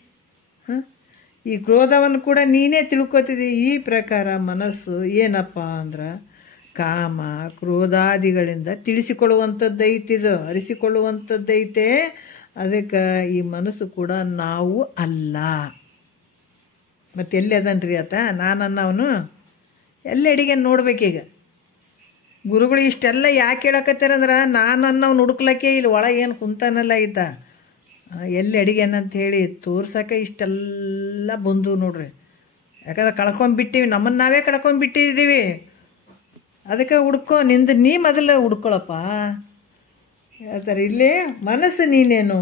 ಈ ಕ್ರೋಧವನ್ನು ಕೂಡ ನೀನೇ ತಿಳ್ಕೊತಿದ್ದಿ. ಈ ಪ್ರಕಾರ ಮನಸ್ಸು ಏನಪ್ಪ ಅಂದ್ರೆ ಕಾಮ ಕ್ರೋಧಾದಿಗಳಿಂದ ತಿಳಿಸಿಕೊಳ್ಳುವಂಥದ್ದೈತಿದು, ಅರಿಸಿಕೊಳ್ಳುವಂಥದ್ದೈತೆ. ಅದಕ್ಕೆ ಈ ಮನಸ್ಸು ಕೂಡ ನಾವು ಅಲ್ಲ. ಮತ್ತು ಎಲ್ಲಿ ಅದನ್ರಿ ಆತ ನಾನನ್ನವನು ಎಲ್ಲಿ ಅಡಿಗೆ ನೋಡ್ಬೇಕೀಗ. ಗುರುಗಳು ಇಷ್ಟೆಲ್ಲ ಯಾಕೆ ಹೇಳಕತ್ತಾರಂದ್ರೆ ನಾನನ್ನವ್ನು ಹುಡುಕ್ಲಕ್ಕೆ ಇಲ್ಲಿ ಒಳಗೆ ಏನು ಕುಂತಾನಲ್ಲ ಈತ, ಎಲ್ಲಿ ಅಡಿಗೆನಂತ ಹೇಳಿ ತೋರ್ಸಕ್ಕೆ ಇಷ್ಟೆಲ್ಲ ಬಂದು ನೋಡ್ರಿ. ಯಾಕಂದ್ರೆ ಕಳ್ಕೊಂಡ್ಬಿಟ್ಟಿವಿ, ನಮ್ಮನ್ನು ನಾವೇ ಕಳ್ಕೊಂಡ್ಬಿಟ್ಟಿದ್ದೀವಿ. ಅದಕ್ಕೆ ನಿಂದು ನೀ ಮೊದಲು ಹುಡ್ಕೊಳಪ್ಪ ಹೇಳ್ತಾರೆ. ಇಲ್ಲಿ ಮನಸ್ಸು ನೀನೇನು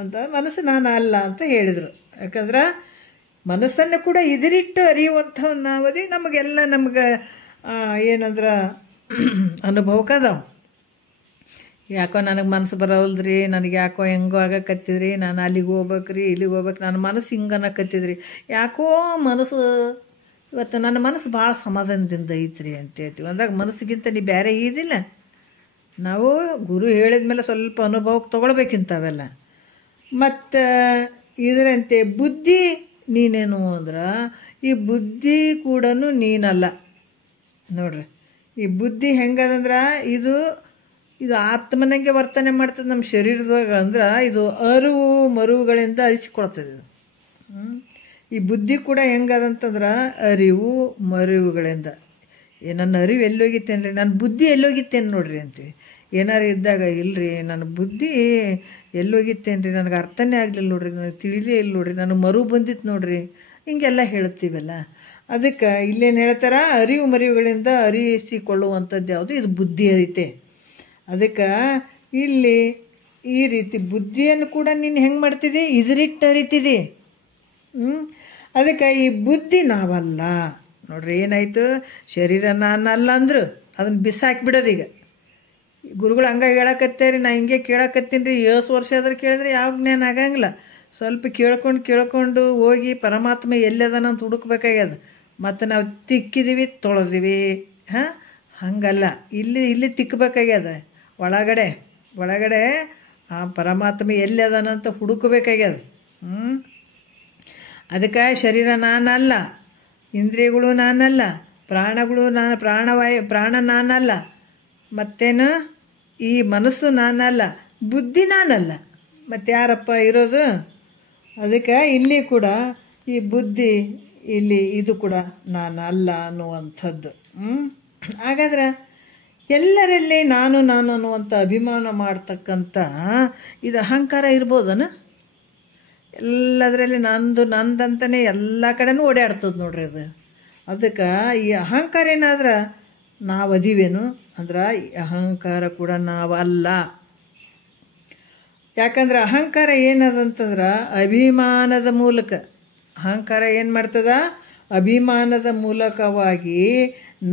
ಅಂತ, ಮನಸ್ಸು ನಾನು ಅಲ್ಲ ಅಂತ ಹೇಳಿದರು. ಯಾಕಂದ್ರೆ ಮನಸ್ಸನ್ನು ಕೂಡ ಇದರಿಟ್ಟು ಅರಿಯುವಂಥವು ನಾವದಿ. ನಮಗೆ ಏನಂದ್ರೆ ಅನುಭವಕ್ಕದಾವ. ಯಾಕೋ ನನಗೆ ಮನಸ್ಸು ಬರೋಲ್ದ್ರಿ, ನನಗೆ ಯಾಕೋ ಹೆಂಗೋ ಆಗಕತ್ತಿದ್ರಿ, ನಾನು ಅಲ್ಲಿಗೆ ಹೋಗ್ಬೇಕ್ರಿ ಇಲ್ಲಿಗೆ ಹೋಗ್ಬೇಕು, ನನ್ನ ಮನಸ್ಸು ಹಿಂಗೆ ಅನ್ನಕತ್ತಿದ್ರಿ, ಯಾಕೋ ಮನಸ್ಸು ಇವತ್ತು ನನ್ನ ಮನಸ್ಸು ಭಾಳ ಸಮಾಧಾನದಿಂದ ಐತ್ರಿ ಅಂತ ಹೇಳ್ತೀವಿ. ಅಂದಾಗ ಮನಸ್ಸಿಗಿಂತ ನೀ ಬೇರೆ ಇದಿಲ್ಲ. ನಾವು ಗುರು ಹೇಳಿದ ಮೇಲೆ ಸ್ವಲ್ಪ ಅನುಭವಕ್ಕೆ ತೊಗೊಳ್ಬೇಕಿಂತವೆಲ್ಲ. ಮತ್ತು ಇದರಂತೆ ಬುದ್ಧಿ ನೀನೇನು ಅಂದ್ರೆ ಈ ಬುದ್ಧಿ ಕೂಡ ನೀನಲ್ಲ ನೋಡ್ರಿ. ಈ ಬುದ್ಧಿ ಹೆಂಗದಂದ್ರೆ ಇದು ಆತ್ಮನಿಗೆ ವರ್ತನೆ ಮಾಡ್ತದೆ ನಮ್ಮ ಶರೀರದಾಗ. ಅಂದ್ರೆ ಇದು ಅರಿವು ಮರುವುಗಳಿಂದ ಅರಿಸಿಕೊಳ್ತದೆ ಇದು. ಈ ಬುದ್ಧಿ ಕೂಡ ಹೆಂಗದಂತಂದ್ರೆ ಅರಿವು ಮರಿವುಗಳಿಂದ. ನನ್ನ ಅರಿವು ಎಲ್ಲೋಗಿತ್ತೇನ್ರಿ, ನನ್ನ ಬುದ್ಧಿ ಎಲ್ಲೋಗಿತ್ತೇನು ನೋಡ್ರಿ ಅಂತೀವಿ. ಏನಾರು ಇದ್ದಾಗ ಇಲ್ಲರಿ ನನ್ನ ಬುದ್ಧಿ ಎಲ್ಲೋಗಿತ್ತೇನ್ರಿ, ನನಗೆ ಅರ್ಥನೇ ಆಗಲಿಲ್ಲ ನೋಡ್ರಿ, ನನಗೆ ತಿಳಿಲೇ ಇಲ್ಲ ನೋಡ್ರಿ, ನನಗೆ ಮರು ಬಂದಿತ್ತು ನೋಡ್ರಿ, ಹಿಂಗೆಲ್ಲ ಹೇಳ್ತೀವಲ್ಲ. ಅದಕ್ಕೆ ಇಲ್ಲೇನು ಹೇಳ್ತಾರ, ಅರಿವು ಮರಿವುಗಳಿಂದ ಅರಿಯಿಸಿಕೊಳ್ಳುವಂಥದ್ದು ಯಾವುದು, ಇದು ಬುದ್ಧಿ ಐತೆ. ಅದಕ್ಕೆ ಇಲ್ಲಿ ಈ ರೀತಿ ಬುದ್ಧಿಯನ್ನು ಕೂಡ ನೀನು ಹೆಂಗೆ ಮಾಡ್ತಿದ್ದಿ, ಇದರಿಟ್ಟು ಅರಿತಿದ್ದಿ. ಅದಕ್ಕೆ ಈ ಬುದ್ಧಿ ನಾವಲ್ಲ ನೋಡ್ರಿ. ಏನಾಯಿತು, ಶರೀರ ನಾನಲ್ಲ ಅಂದ್ರು ಅದನ್ನು ಬಿಸಾಕಿಬಿಡೋದು. ಈಗ ಗುರುಗಳು ಹಂಗೆ ಹೇಳಕತ್ತೇರಿ, ನಾ ಹಿಂಗೆ ಕೇಳಕತ್ತೀನಿ ರೀ, 10 ವರ್ಷ ಆದ್ರೆ ಕೇಳಿದ್ರೆ ಯಾವ ಜ್ಞಾನ ಆಗಂಗಿಲ್ಲ. ಸ್ವಲ್ಪ ಕೇಳ್ಕೊಂಡು ಹೋಗಿ ಪರಮಾತ್ಮ ಎಲ್ಲದನ ಅಂತ ಹುಡುಕ್ಬೇಕಾಗ್ಯದ. ಮತ್ತು ನಾವು ತಿಕ್ಕಿದೀವಿ, ತೊಳೆದಿವಿ. ಹಂಗಲ್ಲ, ಇಲ್ಲಿ ತಿಕ್ಕಬೇಕಾಗ್ಯದ. ಒಳಗಡೆ ಆ ಪರಮಾತ್ಮ ಎಲ್ಲದನಂತ ಹುಡುಕಬೇಕಾಗ್ಯದ. ಅದಕ್ಕೆ ಶರೀರ ನಾನಲ್ಲ, ಇಂದ್ರಿಯಗಳು ನಾನಲ್ಲ, ಪ್ರಾಣ ನಾನಲ್ಲ, ಮತ್ತೇನು ಈ ಮನಸ್ಸು ನಾನಲ್ಲ, ಬುದ್ಧಿ ನಾನಲ್ಲ, ಮತ್ತು ಯಾರಪ್ಪ ಇರೋದು? ಅದಕ್ಕೆ ಇಲ್ಲಿ ಕೂಡ ಈ ಬುದ್ಧಿ ಇಲ್ಲಿ ಇದು ಕೂಡ ನಾನಲ್ಲ ಅನ್ನುವಂಥದ್ದು. ಹಾಗಾದ್ರೆ ಎಲ್ಲರಲ್ಲಿ ನಾನು ಅನ್ನುವಂಥ ಅಭಿಮಾನ ಮಾಡ್ತಕ್ಕಂಥ ಇದು ಅಹಂಕಾರ ಇರ್ಬೋದನ? ಎಲ್ಲದರಲ್ಲಿ ನಂದಂತಲೇ ಎಲ್ಲ ಕಡೆನೂ ಓಡಾಡ್ತದೆ ನೋಡ್ರಿ ಅದು. ಅದಕ್ಕೆ ಈ ಅಹಂಕಾರ ಏನಾದ್ರೆ ನಾವು ಅದೀವೇನು ಅಂದ್ರೆ ಈ ಅಹಂಕಾರ ಕೂಡ ನಾವಲ್ಲ. ಯಾಕಂದ್ರೆ ಅಹಂಕಾರ ಏನದಂತಂದ್ರೆ ಅಭಿಮಾನದ ಮೂಲಕ, ಅಹಂಕಾರ ಏನು ಮಾಡ್ತದ, ಅಭಿಮಾನದ ಮೂಲಕವಾಗಿ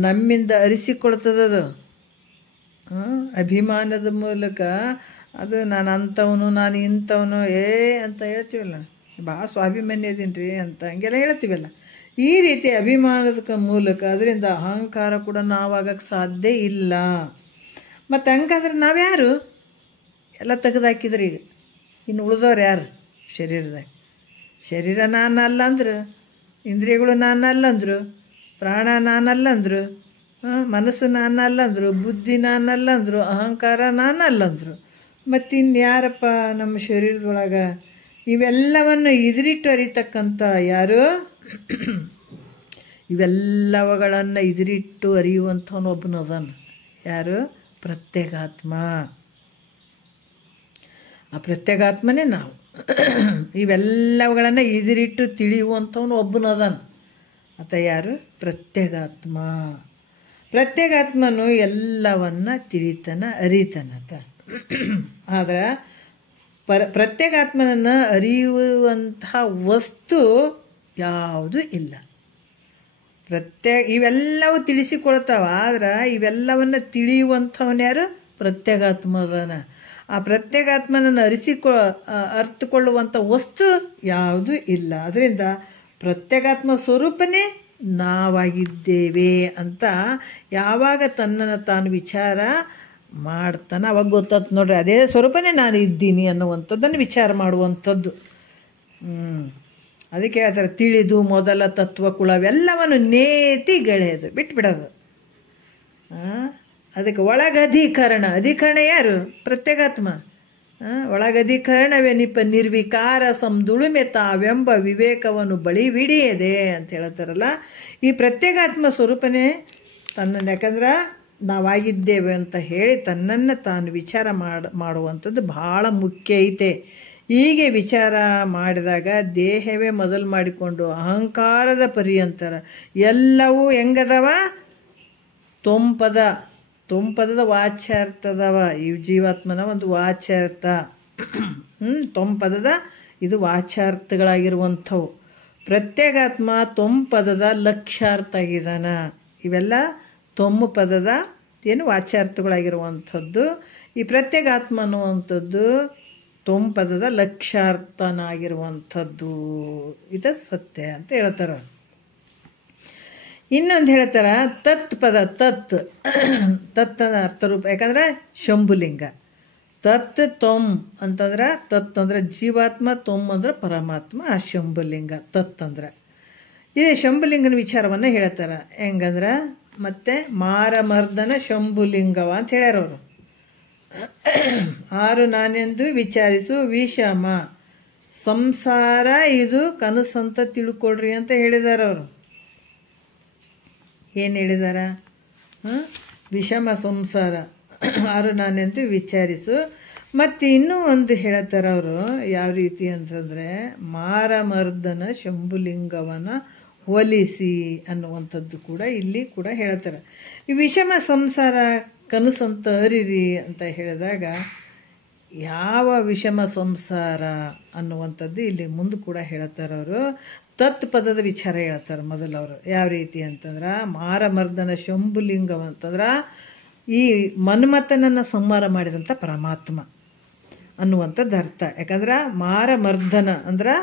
ನಮ್ಮಿಂದ ಅರಿಸಿಕೊಳ್ತದದು. ಅಭಿಮಾನದ ಮೂಲಕ ಅದು ನಾನು ಅಂಥವನು, ನಾನು ಇಂಥವನು ಅಂತ ಹೇಳ್ತೀವಲ್ಲ, ಭಾಳ ಸ್ವಾಭಿಮಾನ್ಯ ಇದೀನಿ ರೀ ಅಂತ ಹಂಗೆಲ್ಲ ಹೇಳ್ತೀವಲ್ಲ. ಈ ರೀತಿ ಅಭಿಮಾನದ ಮೂಲಕ ಅದರಿಂದ ಅಹಂಕಾರ ಕೂಡ ನಾವಾಗಕ್ಕೆ ಸಾಧ್ಯ ಇಲ್ಲ. ಮತ್ತು ಹಂಗಾದ್ರೆ ನಾವ್ಯಾರು? ಎಲ್ಲ ತೆಗೆದಾಕಿದ್ರಿ. ಈಗ ಇನ್ನು ಉಳಿದವ್ರು ಯಾರು? ಶರೀರ ನಾನಲ್ಲ ಅಂದರು, ಇಂದ್ರಿಯಗಳು ನಾನಲ್ಲ ಅಂದರು, ಪ್ರಾಣ ನಾನಲ್ಲ ಅಂದರು, ಮನಸ್ಸು ನಾನಲ್ಲ ಅಂದರು, ಬುದ್ಧಿ ನಾನಲ್ಲ ಅಂದರು, ಅಹಂಕಾರ ನಾನಲ್ಲ ಅಂದರು. ಮತ್ತು ಇನ್ಯಾರಪ್ಪ ನಮ್ಮ ಶರೀರದೊಳಗೆ ಇವೆಲ್ಲವನ್ನು ಇದರಿಟ್ಟು ಅರಿತಕ್ಕಂಥ ಯಾರು? ಇವೆಲ್ಲವುಗಳನ್ನು ಇದರಿಟ್ಟು ಅರಿಯುವಂಥವನು ಒಬ್ಬನದಾನ. ಯಾರು? ಪ್ರತ್ಯೇಗಾತ್ಮ. ಆ ಪ್ರತ್ಯೇಗಾತ್ಮನೇ ನಾವು. ಇವೆಲ್ಲವುಗಳನ್ನು ಇದರಿಟ್ಟು ತಿಳಿಯುವಂಥವನು ಒಬ್ಬನದಾನ. ಆತ ಯಾರು? ಪ್ರತ್ಯೇಗಾತ್ಮ. ಪ್ರತ್ಯೇಗಾತ್ಮನು ಎಲ್ಲವನ್ನ ತಿಳಿತಾನ, ಅರಿತಾನತ. ಆದ್ರೆ ಪ್ರತ್ಯೇಗಾತ್ಮನನ್ನು ಅರಿಯುವಂತಹ ವಸ್ತು ಯಾವುದೂ ಇಲ್ಲ. ಇವೆಲ್ಲವೂ ತಿಳಿಸಿಕೊಳ್ತಾವ. ಆದ್ರೆ ಇವೆಲ್ಲವನ್ನು ತಿಳಿಯುವಂಥವನು ಯಾರು? ಪ್ರತ್ಯೇಗಾತ್ಮದನ. ಆ ಪ್ರತ್ಯೇಗಾತ್ಮನನ್ನು ಅರ್ಥಕೊಳ್ಳುವಂಥ ವಸ್ತು ಯಾವುದೂ ಇಲ್ಲ. ಅದರಿಂದ ಪ್ರತ್ಯೇಗಾತ್ಮ ಸ್ವರೂಪನೇ ನಾವಾಗಿದ್ದೇವೆ ಅಂತ ಯಾವಾಗ ತನ್ನನ್ನು ತಾನು ವಿಚಾರ ಮಾಡ್ತಾನೆ ಅವಾಗ ಗೊತ್ತಾಯ್ತು ನೋಡ್ರಿ, ಅದೇ ಸ್ವರೂಪನೇ ನಾನು ಇದ್ದೀನಿ ಅನ್ನುವಂಥದ್ದನ್ನು ವಿಚಾರ ಮಾಡುವಂಥದ್ದು. ಅದಕ್ಕೆ ಹೇಳ್ತಾರೆ, ತಿಳಿದು ಮೊದಲ ತತ್ವಕುಳವೆಲ್ಲವನ್ನು ನೇತಿಗೆಳೆಯೋದು, ಬಿಟ್ಬಿಡೋದು. ಅದಕ್ಕೆ ಅಧಿಕರಣ ಯಾರು? ಪ್ರತ್ಯೇಗಾತ್ಮ. ಒಳಗಧಿಕರಣವೆನಿಪ ನಿರ್ವಿಕಾರ ಸಂದುಳುಮೆ ತಾವೆಂಬ ವಿವೇಕವನ್ನು ಬಳಿಬಿಡಿಯದೆ ಅಂತ ಹೇಳ್ತಾರಲ್ಲ. ಈ ಪ್ರತ್ಯೇಗಾತ್ಮ ಸ್ವರೂಪನೇ ತನ್ನನ್ನು, ಯಾಕಂದ್ರೆ ನಾವಾಗಿದ್ದೇವೆ ಅಂತ ಹೇಳಿ ತನ್ನನ್ನು ತಾನು ವಿಚಾರ ಮಾಡುವಂಥದ್ದು ಭಾಳ ಮುಖ್ಯ ಐತೆ. ಹೀಗೆ ವಿಚಾರ ಮಾಡಿದಾಗ ದೇಹವೇ ಮೊದಲು ಮಾಡಿಕೊಂಡು ಅಹಂಕಾರದ ಪರ್ಯಂತರ ಎಲ್ಲವೂ ಹೆಂಗದವ? ತೊಂಪದದ ವಾಚ್ಯಾರ್ಥದವ. ಈ ಜೀವಾತ್ಮನ ಒಂದು ವಾಚ್ಯಾರ್ಥ. ತೊಂಪದದ ಇದು ವಾಚ್ಯಾರ್ಥಗಳಾಗಿರುವಂಥವು. ಪ್ರತ್ಯೇಗಾತ್ಮ ತೊಂಪದದ ಲಕ್ಷ್ಯಾರ್ಥ ಆಗಿದಾನ. ಇವೆಲ್ಲ ತೊಂಬು ಪದದ ಏನು ವಾಚ್ಯಾರ್ಥಗಳಾಗಿರುವಂಥದ್ದು. ಈ ಪ್ರತ್ಯೇಗಾತ್ಮ ಅನ್ನುವಂಥದ್ದು ತೊಂಪದದ ಲಕ್ಷ್ಯಾರ್ಥನಾಗಿರುವಂಥದ್ದು. ಇದು ಸತ್ಯ ಅಂತ ಹೇಳ್ತಾರೆ. ಇನ್ನೊಂದು ಹೇಳ್ತಾರ, ತತ್ ಪದ. ತತ್ ಅರ್ಥರೂಪ. ಯಾಕಂದ್ರೆ ಶಂಭುಲಿಂಗ. ತತ್ ತೊಂ ಅಂತಂದ್ರೆ, ತತ್ ಅಂದ್ರೆ ಜೀವಾತ್ಮ, ತೊಂ ಅಂದ್ರೆ ಪರಮಾತ್ಮ. ಆ ಶಂಭುಲಿಂಗ ತತ್ ಅಂದ್ರೆ. ಇದೇ ಶಂಭುಲಿಂಗನ ವಿಚಾರವನ್ನು ಹೇಳ್ತಾರ. ಹೆಂಗಂದ್ರೆ ಮತ್ತೆ ಮಾರಮರ್ದನ ಶಂಭುಲಿಂಗವ ಅಂತ ಹೇಳ್ಯಾರ ಅವರು. 6 ನಾನೆಂದು ವಿಚಾರಿಸು ವಿಷಮ ಸಂಸಾರ ಇದು ಕನಸಂತ ತಿಳ್ಕೊಳ್ರಿ ಅಂತ ಹೇಳಿದಾರ ಅವರು. ಏನು ಹೇಳಿದಾರ? ವಿಷಮ ಸಂಸಾರ 6 ನಾನೆಂದು ವಿಚಾರಿಸು ಮತ್ತು ಇನ್ನೂ ಒಂದು ಹೇಳ್ತಾರೆ ಅವರು ಯಾವ ರೀತಿ ಅಂತಂದರೆ ಮಾರಮರ್ದನ ಶಂಭುಲಿಂಗವನ ಒಲಿಸಿ ಅನ್ನುವಂಥದ್ದು ಕೂಡ ಇಲ್ಲಿ ಕೂಡ ಹೇಳ್ತಾರೆ. ಈ ವಿಷಮ ಸಂಸಾರ ಕನಸಂತ ಅರಿರಿ ಅಂತ ಹೇಳಿದಾಗ ಯಾವ ವಿಷಮ ಸಂಸಾರ ಅನ್ನುವಂಥದ್ದು ಇಲ್ಲಿ ಮುಂದೆ ಕೂಡ ಹೇಳ್ತಾರೆ. ಅವರು ತತ್ ಪದದ ವಿಚಾರ ಹೇಳ್ತಾರೆ ಮೊದಲು ಅವರು ಯಾವ ರೀತಿ ಅಂತಂದ್ರೆ ಮಾರಮರ್ದನ ಶಂಭುಲಿಂಗವ ಅಂತಂದ್ರೆ ಈ ಮನ್ಮಥನನ್ನು ಸಂಹಾರ ಮಾಡಿದಂಥ ಪರಮಾತ್ಮ ಅನ್ನುವಂಥದ್ದು ಅರ್ಥ. ಯಾಕಂದ್ರೆ ಮಾರಮರ್ದನ ಅಂದ್ರೆ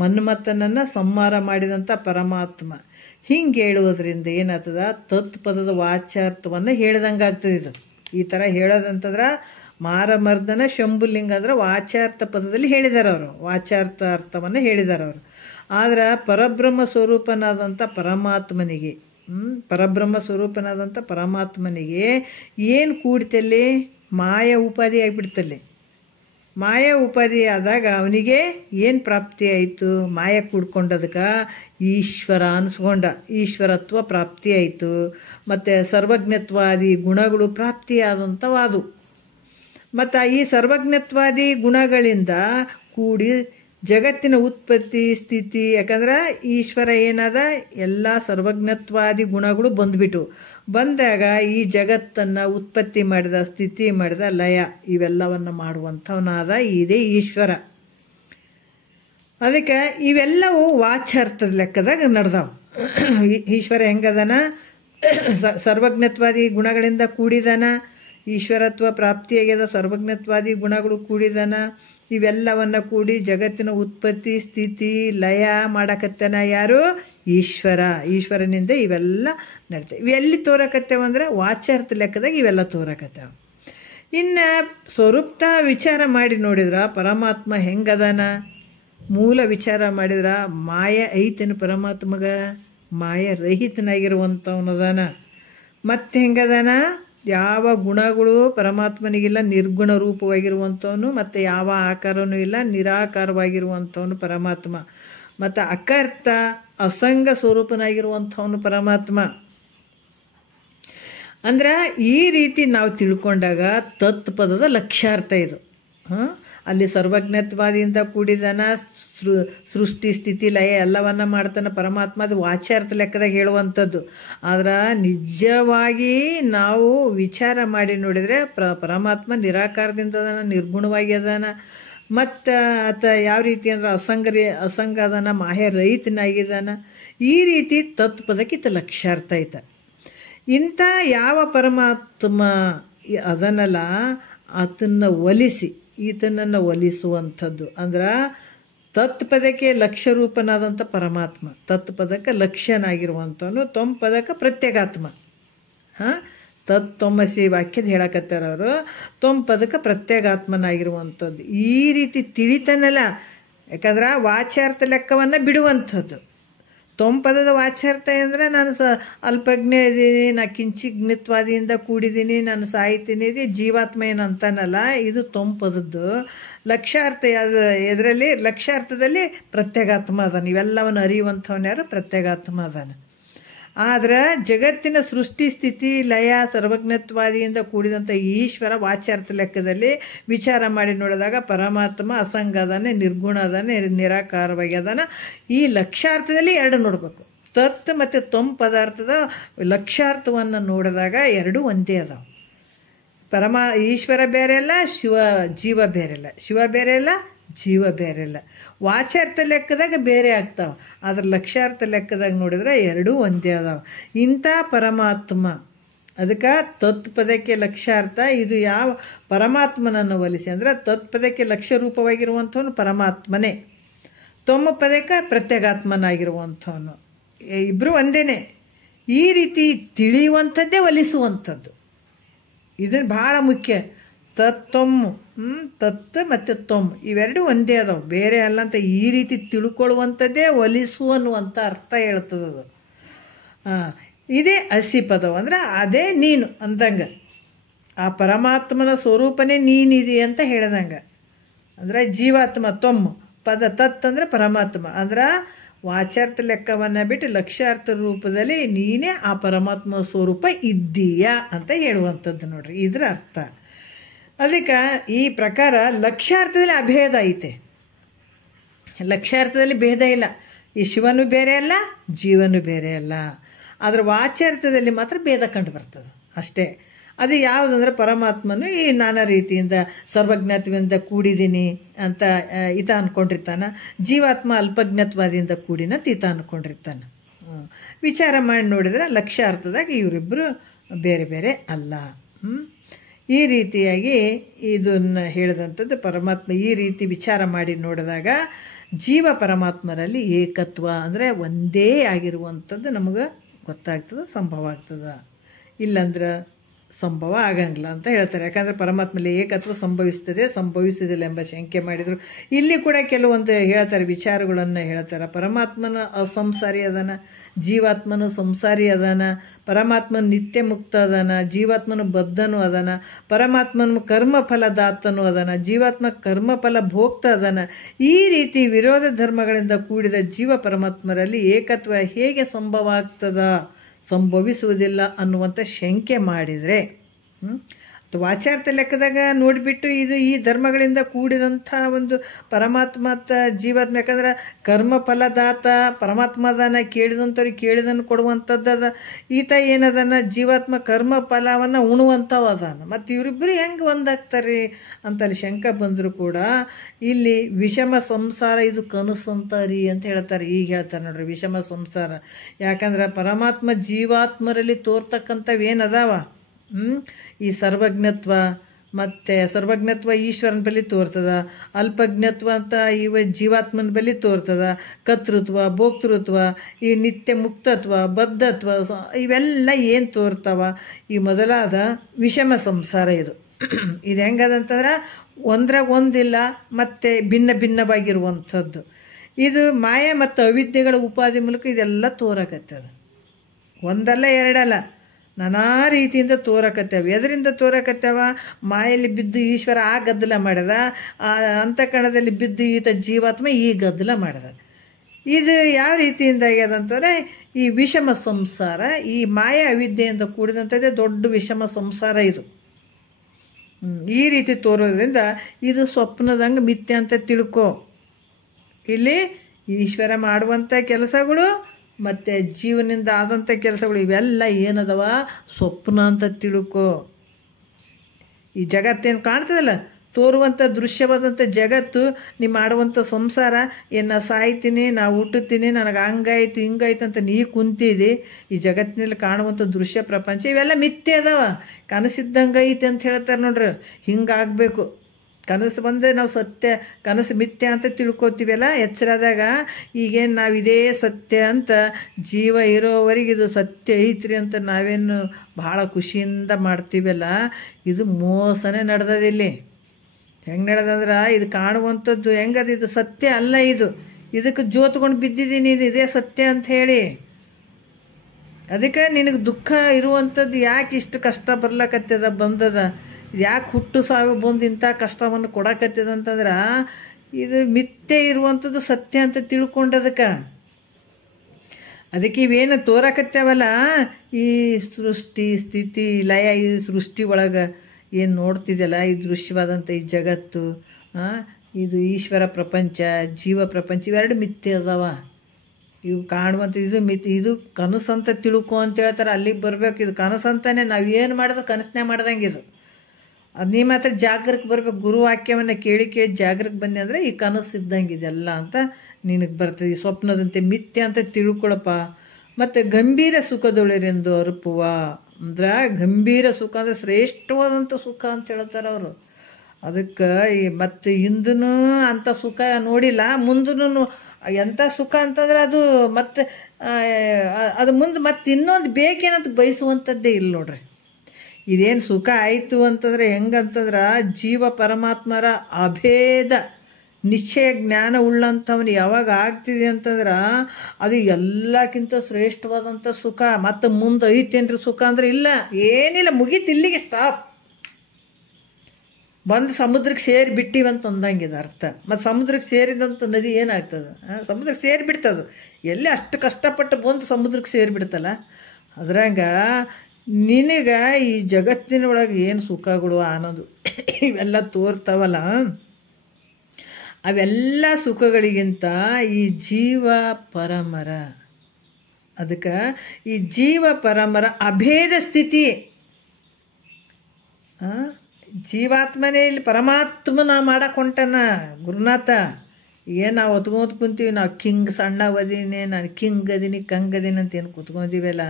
ಮನ್ಮಥನನ್ನು ಸಂಹಾರ ಮಾಡಿದಂಥ ಪರಮಾತ್ಮ ಹಿಂಗೆ ಹೇಳುವುದರಿಂದ ಏನಾಗ್ತದ ತತ್ ಪದದ ವಾಚ್ಯಾರ್ಥವನ್ನು ಹೇಳ್ದಂಗೆ ಆಗ್ತದೆ. ಇದು ಈ ಥರ ಹೇಳೋದಂತಂದ್ರೆ ಮಾರಮರ್ದನ ಶಂಭುಲಿಂಗ ಅಂದ್ರೆ ವಾಚ್ಯಾರ್ಥ ಪದದಲ್ಲಿ ಹೇಳಿದ್ದಾರೆ ಅವರು, ವಾಚ್ಯಾರ್ಥ ಅರ್ಥವನ್ನು ಹೇಳಿದ್ದಾರೆ ಅವರು. ಆದ್ರೆ ಪರಬ್ರಹ್ಮ ಸ್ವರೂಪನಾದಂಥ ಪರಮಾತ್ಮನಿಗೆ ಪರಬ್ರಹ್ಮ ಸ್ವರೂಪನಾದಂಥ ಪರಮಾತ್ಮನಿಗೆ ಏನು ಕೂಡ್ತಲ್ಲಿ ಮಾಯ ಉಪಾಧಿ ಆಗಿಬಿಡ್ತಲ್ಲಿ. ಮಾಯ ಉಪಾಧಿ ಆದಾಗ ಅವನಿಗೆ ಏನು ಪ್ರಾಪ್ತಿ ಆಯಿತು? ಮಾಯ ಕೂಡ್ಕೊಂಡದಕ್ಕೆ ಈಶ್ವರ ಅನಿಸ್ಕೊಂಡ, ಈಶ್ವರತ್ವ ಪ್ರಾಪ್ತಿ ಆಯಿತು. ಮತ್ತು ಸರ್ವಜ್ಞತ್ವಾದಿ ಗುಣಗಳು ಪ್ರಾಪ್ತಿಯಾದಂಥವಾದು. ಮತ್ತು ಈ ಸರ್ವಜ್ಞತ್ವಾದಿ ಗುಣಗಳಿಂದ ಕೂಡಿ ಜಗತ್ತಿನ ಉತ್ಪತ್ತಿ ಸ್ಥಿತಿ, ಯಾಕಂದ್ರೆ ಈಶ್ವರ ಏನಾದ ಎಲ್ಲ ಸರ್ವಜ್ಞತ್ವಾದಿ ಗುಣಗಳು ಬಂದಾಗ ಈ ಜಗತ್ತನ್ನು ಉತ್ಪತ್ತಿ ಮಾಡಿದ, ಸ್ಥಿತಿ ಮಾಡಿದ, ಲಯ ಇವೆಲ್ಲವನ್ನು ಮಾಡುವಂಥವನಾದ ಇದೇ ಈಶ್ವರ. ಅದಕ್ಕೆ ಇವೆಲ್ಲವೂ ವಾಚ್ಯಾರ್ಥದ ಲೆಕ್ಕದಾಗ ನಡೆದಾವ. ಈಶ್ವರ ಹೆಂಗದನ? ಸರ್ವಜ್ಞತ್ವಾದಿ ಗುಣಗಳಿಂದ ಕೂಡಿದಾನ, ಈಶ್ವರತ್ವ ಪ್ರಾಪ್ತಿಯಾಗ್ಯದ, ಸರ್ವಜ್ಞತ್ವಾದಿ ಗುಣಗಳು ಕೂಡಿದಾನ. ಇವೆಲ್ಲವನ್ನು ಕೂಡಿ ಜಗತ್ತಿನ ಉತ್ಪತ್ತಿ ಸ್ಥಿತಿ ಲಯ ಮಾಡಕತ್ತಾನ ಯಾರು? ಈಶ್ವರ. ಈಶ್ವರನಿಂದ ಇವೆಲ್ಲ ನಡ್ತೇವೆ. ಇವೆಲ್ಲಿ ತೋರಕತ್ತೇವಂದ್ರೆ ವಾಚ್ಯಾರ್ಥ ಲೆಕ್ಕದಾಗ ಇವೆಲ್ಲ ತೋರಕತ್ತೇವೆ. ಇನ್ನು ಸ್ವರೂಪ್ತ ವಿಚಾರ ಮಾಡಿ ನೋಡಿದ್ರೆ ಪರಮಾತ್ಮ ಹೆಂಗದಾನ? ಮೂಲ ವಿಚಾರ ಮಾಡಿದ್ರೆ ಮಾಯ ಐತನ ಪರಮಾತ್ಮಗ, ಮಾಯ ರಹಿತನಾಗಿರುವಂಥವನದಾನ. ಮತ್ತೆ ಹೆಂಗದಾನ? ಯಾವ ಗುಣಗಳು ಪರಮಾತ್ಮನಿಗಿಲ್ಲ, ನಿರ್ಗುಣ ರೂಪವಾಗಿರುವಂಥವನು. ಮತ್ತು ಯಾವ ಆಕಾರವೂ ಇಲ್ಲ, ನಿರಾಕಾರವಾಗಿರುವಂಥವನು ಪರಮಾತ್ಮ. ಮತ್ತು ಅಕರ್ತ ಅಸಂಗ ಸ್ವರೂಪನಾಗಿರುವಂಥವನು ಪರಮಾತ್ಮ. ಅಂದ್ರೆ ಈ ರೀತಿ ನಾವು ತಿಳ್ಕೊಂಡಾಗ ತತ್ ಪದದ ಲಕ್ಷ್ಯಾರ್ಥ ಇದು. ಅಲ್ಲಿ ಸರ್ವಜ್ಞತ್ವಾದಿಯಿಂದ ಕೂಡಿದಾನ, ಸೃಷ್ಟಿ ಸ್ಥಿತಿ ಲಯ ಎಲ್ಲವನ್ನ ಮಾಡ್ತಾನೆ ಪರಮಾತ್ಮ. ಅದು ವಾಚ್ಯಾರ್ಥ ಲೆಕ್ಕದಾಗ ಹೇಳುವಂಥದ್ದು. ಆದ್ರೆ ನಿಜವಾಗಿ ನಾವು ವಿಚಾರ ಮಾಡಿ ನೋಡಿದರೆ ಪರಮಾತ್ಮ ನಿರಾಕಾರದಿಂದ ಅದಾನ, ನಿರ್ಗುಣವಾಗಿ ಅದಾನ. ಮತ್ತು ಆತ ಯಾವ ರೀತಿ ಅಂದ್ರೆ ಅಸಂಗ ಅದಾನ, ಮಾಯ ರಹಿತನಾಗಿದ್ದಾನ. ಈ ರೀತಿ ತತ್ಪದಕ್ಕಿಂತ ಲಕ್ಷ್ಯಾರ್ಥ ಐತೆ. ಇಂಥ ಯಾವ ಪರಮಾತ್ಮ ಅದನ್ನಲ್ಲ ಆತನ್ನು ಒಲಿಸಿ, ಈತನನ್ನು ಒಲಿಸುವಂಥದ್ದು ಅಂದ್ರೆ ತತ್ಪದಕ್ಕೆ ಲಕ್ಷ್ಯ ರೂಪನಾದಂಥ ಪರಮಾತ್ಮ, ತತ್ಪದಕ್ಕೆ ಲಕ್ಷ್ಯನಾಗಿರುವಂಥವನು, ತೊಂಪದಕ್ಕೆ ಪ್ರತ್ಯೇಗಾತ್ಮ. ತತ್ತೊಮ್ಮಸಿ ವಾಕ್ಯದ ಹೇಳಕತ್ತಾರ ಅವರು. ತೊಂಪದಕ್ಕೆ ಪ್ರತ್ಯೇಗಾತ್ಮನಾಗಿರುವಂಥದ್ದು ಈ ರೀತಿ ತಿಳಿತನಲ್ಲ. ಯಾಕಂದ್ರೆ ವಾಚ್ಯಾರ್ಥ ಲೆಕ್ಕವನ್ನು ಬಿಡುವಂಥದ್ದು. ತೊಂಪದದ ವಾಚ್ಯಾರ್ಥ ಅಂದರೆ ನಾನು ಅಲ್ಪಜ್ಞ ಇದ್ದೀನಿ, ನಾ ಕಿಂಚಿಜ್ಞತ್ವಾದಿಯಿಂದ ಕೂಡಿದ್ದೀನಿ, ನಾನು ಸಾಯ್ತೀನಿ, ಇದು ಜೀವಾತ್ಮ ಏನು ಅಂತಾನಲ್ಲ. ಇದು ತೊಂಪದದ್ದು ಲಕ್ಷ್ಯಾರ್ಥ. ಇದರಲ್ಲಿ ಲಕ್ಷ್ಯಾರ್ಥದಲ್ಲಿ ಪ್ರತ್ಯೇಗಾತ್ಮ ಅದಾನ. ಇವೆಲ್ಲವನ್ನು ಅರಿಯುವಂಥವನು ಯಾರು? ಪ್ರತ್ಯೇಗಾತ್ಮ ಅದಾನ. ಆದರೆ ಜಗತ್ತಿನ ಸೃಷ್ಟಿ ಸ್ಥಿತಿ ಲಯ ಸರ್ವಜ್ಞತ್ವಾದಿಯಿಂದ ಕೂಡಿದಂಥ ಈಶ್ವರ ವಾಚ್ಯಾರ್ಥ ಲೆಕ್ಕದಲ್ಲಿ ವಿಚಾರ ಮಾಡಿ ನೋಡಿದಾಗ ಪರಮಾತ್ಮ ಅಸಂಗ ಅದಾನೆ, ನಿರ್ಗುಣ ಅದಾನೆ, ನಿರಾಕಾರವಾಗಿ ಅದಾನ. ಈ ಲಕ್ಷ್ಯಾರ್ಥದಲ್ಲಿ ಎರಡು ನೋಡಬೇಕು. ತತ್ ಮತ್ತು ತೊಂ ಪದಾರ್ಥದ ಲಕ್ಷ್ಯಾರ್ಥವನ್ನು ನೋಡಿದಾಗ ಎರಡೂ ಒಂದೇ ಅದಾವ. ಈಶ್ವರ ಬೇರೆ ಅಲ್ಲ, ಜೀವ ಬೇರೆ ಅಲ್ಲ, ಶಿವ ಬೇರೆ ಅಲ್ಲ, ಜೀವ ಬೇರೆ ಅಲ್ಲ. ವಾಚ್ಯಾರ್ಥ ಲೆಕ್ಕದಾಗ ಬೇರೆ ಆಗ್ತಾವೆ, ಅದ್ರ ಲಕ್ಷ್ಯಾರ್ಥ ಲೆಕ್ಕದಾಗ ನೋಡಿದ್ರೆ ಎರಡೂ ಒಂದೇ ಅದಾವ. ಇಂಥ ಪರಮಾತ್ಮ, ಅದಕ್ಕೆ ತತ್ಪದಕ್ಕೆ ಲಕ್ಷ್ಯಾರ್ಥ. ಇದು ಯಾವ ಪರಮಾತ್ಮನನ್ನು ಒಲಿಸಿ ಅಂದ್ರೆ ತತ್ಪದಕ್ಕೆ ಲಕ್ಷ್ಯ ರೂಪವಾಗಿರುವಂಥವನು ಪರಮಾತ್ಮನೇ, ತೊಮ್ಮ ಪದಕ್ಕೆ ಪ್ರತ್ಯೇಗಾತ್ಮನಾಗಿರುವಂಥವನು. ಇಬ್ಬರು ಒಂದೇನೆ. ಈ ರೀತಿ ತಿಳಿಯುವಂಥದ್ದೇ ಒಲಿಸುವಂಥದ್ದು. ಇದನ್ನು ಭಾಳ ಮುಖ್ಯ. ತತ್ತೊಮ್ಮು, ತತ್ ಮತ್ತು ತೊಮ್ ಇವೆರಡು ಒಂದೇ ಅದಾವೆ, ಬೇರೆ ಅಲ್ಲ ಅಂತ ಈ ರೀತಿ ತಿಳ್ಕೊಳ್ಳುವಂಥದ್ದೇ ಒಲಿಸು ಅನ್ನುವಂಥ ಅರ್ಥ ಹೇಳ್ತದದು. ಇದೇ ಹಸಿ ಪದವು ಅಂದ್ರೆ ಅದೇ ನೀನು ಅಂದಂಗೆ, ಆ ಪರಮಾತ್ಮನ ಸ್ವರೂಪನೇ ನೀನಿದೆ ಅಂತ ಹೇಳ್ದಂಗೆ. ಅಂದ್ರೆ ಜೀವಾತ್ಮ ತೊಮ್ಮ ಪದ, ತತ್ ಅಂದರೆ ಪರಮಾತ್ಮ. ಅಂದ್ರೆ ವಾಚ್ಯಾರ್ಥ ಲೆಕ್ಕವನ್ನು ಬಿಟ್ಟು ಲಕ್ಷ್ಯಾರ್ಥ ರೂಪದಲ್ಲಿ ನೀನೇ ಆ ಪರಮಾತ್ಮ ಸ್ವರೂಪ ಇದ್ದೀಯಾ ಅಂತ ಹೇಳುವಂಥದ್ದು ನೋಡ್ರಿ, ಇದ್ರ ಅರ್ಥ. ಅದಕ್ಕೆ ಈ ಪ್ರಕಾರ ಲಕ್ಷ್ಯಾರ್ಥದಲ್ಲಿ ಅಭೇದ ಐತೆ, ಲಕ್ಷ್ಯಾರ್ಥದಲ್ಲಿ ಭೇದ ಇಲ್ಲ. ಈ ಶಿವನು ಬೇರೆ ಅಲ್ಲ, ಜೀವನು ಬೇರೆ ಅಲ್ಲ. ಅದರ ವಾಚ್ಯಾರ್ಥದಲ್ಲಿ ಮಾತ್ರ ಭೇದ ಕಂಡು ಬರ್ತದೆ ಅಷ್ಟೇ. ಅದು ಯಾವುದಂದ್ರೆ ಪರಮಾತ್ಮನು ಈ ನಾನಾ ರೀತಿಯಿಂದ ಸರ್ವಜ್ಞತ್ವದಿಂದ ಕೂಡಿದ್ದೀನಿ ಅಂತ ಈತ ಅಂದ್ಕೊಂಡಿರ್ತಾನೆ, ಜೀವಾತ್ಮ ಅಲ್ಪಜ್ಞತ್ವಾದಿಂದ ಕೂಡಿನಂತ ಈತ ಅಂದ್ಕೊಂಡಿರ್ತಾನೆ. ವಿಚಾರ ಮಾಡಿ ನೋಡಿದ್ರೆ ಲಕ್ಷ್ಯಾರ್ಥದಾಗ ಇವರಿಬ್ಬರು ಬೇರೆ ಬೇರೆ ಅಲ್ಲ. ಈ ರೀತಿಯಾಗಿ ಇದನ್ನು ಹೇಳಿದಂಥದ್ದು ಪರಮಾತ್ಮ. ಈ ರೀತಿ ವಿಚಾರ ಮಾಡಿ ನೋಡಿದಾಗ ಜೀವ ಪರಮಾತ್ಮರಲ್ಲಿ ಏಕತ್ವ ಅಂದರೆ ಒಂದೇ ಆಗಿರುವಂಥದ್ದು ನಮಗೆ ಗೊತ್ತಾಗ್ತದೆ, ಸಂಭವ ಆಗ್ತದೆ. ಇಲ್ಲಂದ್ರೆ ಸಂಭವ ಆಗಂಗಿಲ್ಲ ಅಂತ ಹೇಳ್ತಾರೆ. ಯಾಕಂದರೆ ಪರಮಾತ್ಮಲ್ಲಿ ಏಕತ್ವ ಸಂಭವಿಸುವುದಿಲ್ಲ ಎಂಬ ಶಂಕೆ ಮಾಡಿದರು. ಇಲ್ಲಿ ಕೂಡ ಕೆಲವೊಂದು ಹೇಳ್ತಾರೆ, ವಿಚಾರಗಳನ್ನು ಹೇಳ್ತಾರೆ. ಪರಮಾತ್ಮನ ಅಸಂಸಾರಿ ಅದಾನ, ಜೀವಾತ್ಮನು ಸಂಸಾರಿ ಅದಾನ, ಪರಮಾತ್ಮನ ನಿತ್ಯ ಮುಕ್ತ ಅದಾನ, ಜೀವಾತ್ಮನು ಬದ್ಧನೂ ಅದಾನ, ಪರಮಾತ್ಮನ ಕರ್ಮಫಲದಾತನೂ ಅದಾನ, ಜೀವಾತ್ಮ ಕರ್ಮಫಲ ಭೋಕ್ತ ಅದಾನ. ಈ ರೀತಿ ವಿರೋಧ ಧರ್ಮಗಳಿಂದ ಕೂಡಿದ ಜೀವ ಪರಮಾತ್ಮರಲ್ಲಿ ಏಕತ್ವ ಹೇಗೆ ಸಂಭವ ಆಗ್ತದ, ಸಂಭವಿಸುವುದಿಲ್ಲ ಅನ್ನುವಂಥ ಶಂಕೆ ಮಾಡಿದರೆ ವಾಚಾರ್ಥ ಲೆಕ್ಕದಾಗ ನೋಡಿಬಿಟ್ಟು ಇದು ಈ ಧರ್ಮಗಳಿಂದ ಕೂಡಿದಂಥ ಒಂದು ಪರಮಾತ್ಮ ಜೀವಾತ್ಮ. ಯಾಕಂದ್ರೆ ಕರ್ಮಫಲದಾತ ಪರಮಾತ್ಮದಾನ, ಕೇಳಿದಂಥವ್ರಿಗೆ ಕೇಳಿದನ್ನು ಕೊಡುವಂಥದ್ದದ. ಈತ ಏನದನ ಜೀವಾತ್ಮ ಕರ್ಮ ಫಲವನ್ನು ಉಣುವಂಥವು ಅದಾನ. ಮತ್ತು ಇವರಿಬ್ಬರು ಹೆಂಗೆ ಒಂದಾಗ್ತಾರೆ ಅಂತಲ್ಲಿ ಶಂಕ ಬಂದರೂ ಕೂಡ ಇಲ್ಲಿ ವಿಷಮ ಸಂಸಾರ ಇದು ಕನಸಂತಾರಿ ಅಂತ ಹೇಳ್ತಾರೆ. ಈಗ ಹೇಳ್ತಾರೆ ನೋಡ್ರಿ, ವಿಷಮ ಸಂಸಾರ. ಯಾಕಂದ್ರೆ ಪರಮಾತ್ಮ ಜೀವಾತ್ಮರಲ್ಲಿ ತೋರ್ತಕ್ಕಂಥವೇನದಾವ, ಈ ಸರ್ವಜ್ಞತ್ವ ಮತ್ತು ಸರ್ವಜ್ಞತ್ವ ಈಶ್ವರನ ಬಳಿ ತೋರ್ತದ, ಅಲ್ಪಜ್ಞತ್ವ ಅಂತ ಇವ ಜೀವಾತ್ಮನ ಬಳಿ ತೋರ್ತದ, ಕರ್ತೃತ್ವ ಭೋಕ್ತೃತ್ವ, ಈ ನಿತ್ಯ ಮುಕ್ತತ್ವ ಬದ್ಧತ್ವ ಇವೆಲ್ಲ ಏನು ತೋರ್ತಾವ, ಈ ಮೊದಲಾದ ವಿಷಮ ಸಂಸಾರ ಇದು. ಇದು ಹೆಂಗದಂತಂದ್ರೆ ಒಂದ್ರಾಗ ಒಂದಿಲ್ಲ, ಮತ್ತು ಭಿನ್ನ ಭಿನ್ನವಾಗಿರುವಂಥದ್ದು. ಇದು ಮಾಯೆ ಮತ್ತು ಅವಿದ್ಯೆಗಳ ಉಪಾಧಿ ಮೂಲಕ ಇದೆಲ್ಲ ತೋರಕತ್ತದ. ಒಂದಲ್ಲ ಎರಡಲ್ಲ, ನಾನಾ ರೀತಿಯಿಂದ ತೋರಕತ್ತೇವೆ. ಎದರಿಂದ ತೋರಕತ್ತೇವ? ಮಾಯಲ್ಲಿ ಬಿದ್ದು ಈಶ್ವರ ಆ ಗದ್ದಲ ಮಾಡ್ಯದ, ಆ ಅಂತಃಕರಣದಲ್ಲಿ ಬಿದ್ದು ಈತ ಜೀವಾತ್ಮ ಈ ಗದ್ದಲ ಮಾಡ್ಯದ. ಇದು ಯಾವ ರೀತಿಯಿಂದ ಆಗ್ಯದಂತಂದರೆ ಈ ವಿಷಮ ಸಂಸಾರ, ಈ ಮಾಯ ಅವಿದ್ಯೆಯಿಂದ ಕೂಡಿದಂಥದ್ದೇ ದೊಡ್ಡ ವಿಷಮ ಸಂಸಾರ ಇದು. ಈ ರೀತಿ ತೋರೋದ್ರಿಂದ ಇದು ಸ್ವಪ್ನದಂಗೆ ಮಿಥ್ಯ ಅಂತ ತಿಳ್ಕೊ. ಇಲ್ಲಿ ಈಶ್ವರ ಮಾಡುವಂಥ ಕೆಲಸಗಳು ಮತ್ತು ಜೀವನದಿಂದ ಆದಂಥ ಕೆಲಸಗಳು ಇವೆಲ್ಲ ಏನದವ ಸ್ವಪ್ನ ಅಂತ ತಿಳ್ಕೊ. ಈ ಜಗತ್ತೇನು ಕಾಣ್ತದಲ್ಲ, ತೋರುವಂಥ ದೃಶ್ಯವಾದಂಥ ಜಗತ್ತು, ನೀ ಮಾಡುವಂಥ ಸಂಸಾರ, ಏನು ಸಾಯ್ತೀನಿ, ನಾ ಹುಟ್ಟುತ್ತೀನಿ, ನನಗೆ ಹಂಗಾಯ್ತು ಹಿಂಗಾಯ್ತು ಅಂತ ನೀ ಕುಂತಿದ್ದಿ. ಈ ಜಗತ್ತಿನಲ್ಲಿ ಕಾಣುವಂಥ ದೃಶ್ಯ ಪ್ರಪಂಚ ಇವೆಲ್ಲ ಮಿಥ್ಯೆ ಅದಾವ, ಕನಸಿದ್ದಂಗೆ ಐತೆ ಅಂತ ಹೇಳ್ತಾರೆ ನೋಡ್ರಿ. ಹಿಂಗಾಗಬೇಕು, ಕನಸು ಬಂದರೆ ನಾವು ಸತ್ಯ, ಕನಸು ಮಿಥ್ಯ ಅಂತ ತಿಳ್ಕೊತೀವಲ್ಲ ಎಚ್ಚರದಾಗ. ಈಗೇನು ನಾವು ಇದೇ ಸತ್ಯ ಅಂತ ಜೀವ ಇರೋವರೆಗೆ ಇದು ಸತ್ಯ ಐತ್ರಿ ಅಂತ ನಾವೇನು ಭಾಳ ಖುಷಿಯಿಂದ ಮಾಡ್ತೀವಲ್ಲ, ಇದು ಮೋಸನೇ ನಡೆದದಿಲ್ಲಿ. ಹೆಂಗೆ ನಡೆದಂದ್ರೆ ಇದು ಕಾಣುವಂಥದ್ದು ಹೆಂಗದು, ಇದು ಸತ್ಯ ಅಲ್ಲ, ಇದಕ್ಕೆ ಜೋತ್ಕೊಂಡು ಬಿದ್ದಿದ್ದೀನಿ, ಇದು ಇದೇ ಸತ್ಯ ಅಂತ ಹೇಳಿ. ಅದಕ್ಕೆ ನಿನಗೆ ದುಃಖ ಇರುವಂಥದ್ದು ಯಾಕೆ ಇಷ್ಟು ಕಷ್ಟ ಬರ್ಲಕತ್ತದ ಬಂದದ, ಯಾಕೆ ಹುಟ್ಟು ಸಾವು ಬಂದು ಇಂಥ ಕಷ್ಟವನ್ನು ಕೊಡಕತ್ತದ ಅಂತಂದ್ರೆ ಇದು ಮಿಥ್ಯೆ ಇರುವಂಥದ್ದು ಸತ್ಯ ಅಂತ ತಿಳ್ಕೊಂಡದಕ್ಕೆ. ಅದಕ್ಕೆ ಇವೇನು ತೋರಕತ್ತೇವಲ್ಲ, ಈ ಸೃಷ್ಟಿ ಸ್ಥಿತಿ ಲಯ, ಈ ಸೃಷ್ಟಿ ಒಳಗೆ ಏನು ನೋಡ್ತಿದ್ದಲ್ಲ, ಈ ದೃಶ್ಯವಾದಂಥ ಈ ಜಗತ್ತು, ಇದು ಈಶ್ವರ ಪ್ರಪಂಚ, ಜೀವ ಪ್ರಪಂಚ, ಇವೆರಡು ಮಿಥ್ಯೆ ಅದಾವ. ಇವು ಕಾಣುವಂಥ ಇದು ಕನಸು ಅಂತ ತಿಳ್ಕೊ ಅಂತ ಹೇಳ್ತಾರೆ. ಅಲ್ಲಿಗೆ ಬರಬೇಕು. ಇದು ಕನಸು ಅಂತಾನೆ, ನಾವು ಏನು ಮಾಡೋದು ಕನಸನ್ನೇ ಮಾಡ್ದಂಗೆ ಇದು. ಅದು ನೀ ಮಾತ್ರ ಜಾಗರಕ್ಕೆ ಬರಬೇಕು. ಗುರುವಾಕ್ಯವನ್ನು ಕೇಳಿ ಜಾಗರಕ್ಕೆ ಬಂದೆ ಅಂದರೆ ಈ ಕನಸು ಇದ್ದಂಗೆ ಇದೆಲ್ಲ ಅಂತ ನಿನಗೆ ಬರ್ತದೆ. ಈ ಸ್ವಪ್ನದಂತೆ ಮಿಥ್ಯ ಅಂತ ತಿಳ್ಕೊಳಪ್ಪ. ಮತ್ತು ಗಂಭೀರ ಸುಖದೊಳರೆಂದು ಅರ್ಪುವ ಅಂದ್ರೆ ಗಂಭೀರ ಸುಖ ಅಂದರೆ ಶ್ರೇಷ್ಠವಾದಂಥ ಸುಖ ಅಂತ ಹೇಳ್ತಾರೆ ಅವರು. ಅದಕ್ಕೆ ಮತ್ತು ಹಿಂದೂ ಅಂಥ ಸುಖ ನೋಡಿಲ್ಲ, ಮುಂದೂ ಎಂಥ ಸುಖ ಅಂತಂದ್ರೆ ಅದು ಮತ್ತು ಅದು ಮುಂದೆ ಮತ್ತೆ ಇನ್ನೊಂದು ಬೇಕೇನಂತ ಬಯಸುವಂಥದ್ದೇ ಇಲ್ಲ ನೋಡ್ರಿ. ಇದೇನು ಸುಖ ಆಯಿತು ಅಂತಂದರೆ ಹೆಂಗಂತಂದ್ರೆ ಜೀವ ಪರಮಾತ್ಮರ ಅಭೇದ ನಿಶ್ಚಯ ಜ್ಞಾನ ಉಳ್ಳಂಥವನು ಯಾವಾಗ ಆಗ್ತಿದೆ ಅಂತಂದ್ರೆ ಅದು ಎಲ್ಲಕ್ಕಿಂತ ಶ್ರೇಷ್ಠವಾದಂಥ ಸುಖ. ಮತ್ತು ಮುಂದೆ ಐತೇನ್ರಿ ಸುಖ ಅಂದ್ರೆ ಇಲ್ಲ, ಏನಿಲ್ಲ, ಮುಗೀತು, ಇಲ್ಲಿಗೆ ಸ್ಟಾಪ್. ಬಂದು ಸಮುದ್ರಕ್ಕೆ ಸೇರಿ ಬಿಟ್ಟಿವಂತ ಅಂದಂಗಿದೆ ಅರ್ಥ. ಮತ್ತು ಸಮುದ್ರಕ್ಕೆ ಸೇರಿದಂಥ ನದಿ ಏನಾಗ್ತದೆ, ಸಮುದ್ರಕ್ಕೆ ಸೇರಿಬಿಡ್ತದೆ. ಎಲ್ಲಿ ಅಷ್ಟು ಕಷ್ಟಪಟ್ಟು ಬಂದು ಸಮುದ್ರಕ್ಕೆ ಸೇರಿಬಿಡ್ತಲ್ಲ. ಅದ್ರಾಗ ನಿನಗೆ ಈ ಜಗತ್ತಿನೊಳಗೆ ಏನು ಸುಖಗಳು ಆನಂದ ಇವೆಲ್ಲ ತೋರ್ತಾವಲ್ಲ, ಅವೆಲ್ಲ ಸುಖಗಳಿಗಿಂತ ಈ ಜೀವ ಪರಮರ. ಅದಕ್ಕೆ ಈ ಜೀವ ಪರಮರ ಅಭೇದ ಸ್ಥಿತಿ. ಜೀವಾತ್ಮನೇ ಇಲ್ಲಿ ಪರಮಾತ್ಮನ ಮಾಡಕ್ಕೆ ಹೊಂಟನ ಗುರುನಾಥ. ಏನು ನಾವು ಹೊತ್ಕೊಂತ ಕುಂತೀವಿ, ನಾವು ಕಿಂಗ್ ಸಣ್ಣ ಅದೀನಿ, ನಾನು ಕಿಂಗ್ ಅದೀನಿ ಕಂಗ್ ಅದೀನಿ ಅಂತ ಏನು ಕೂತ್ಕೊಂಡಿವಲ್ಲ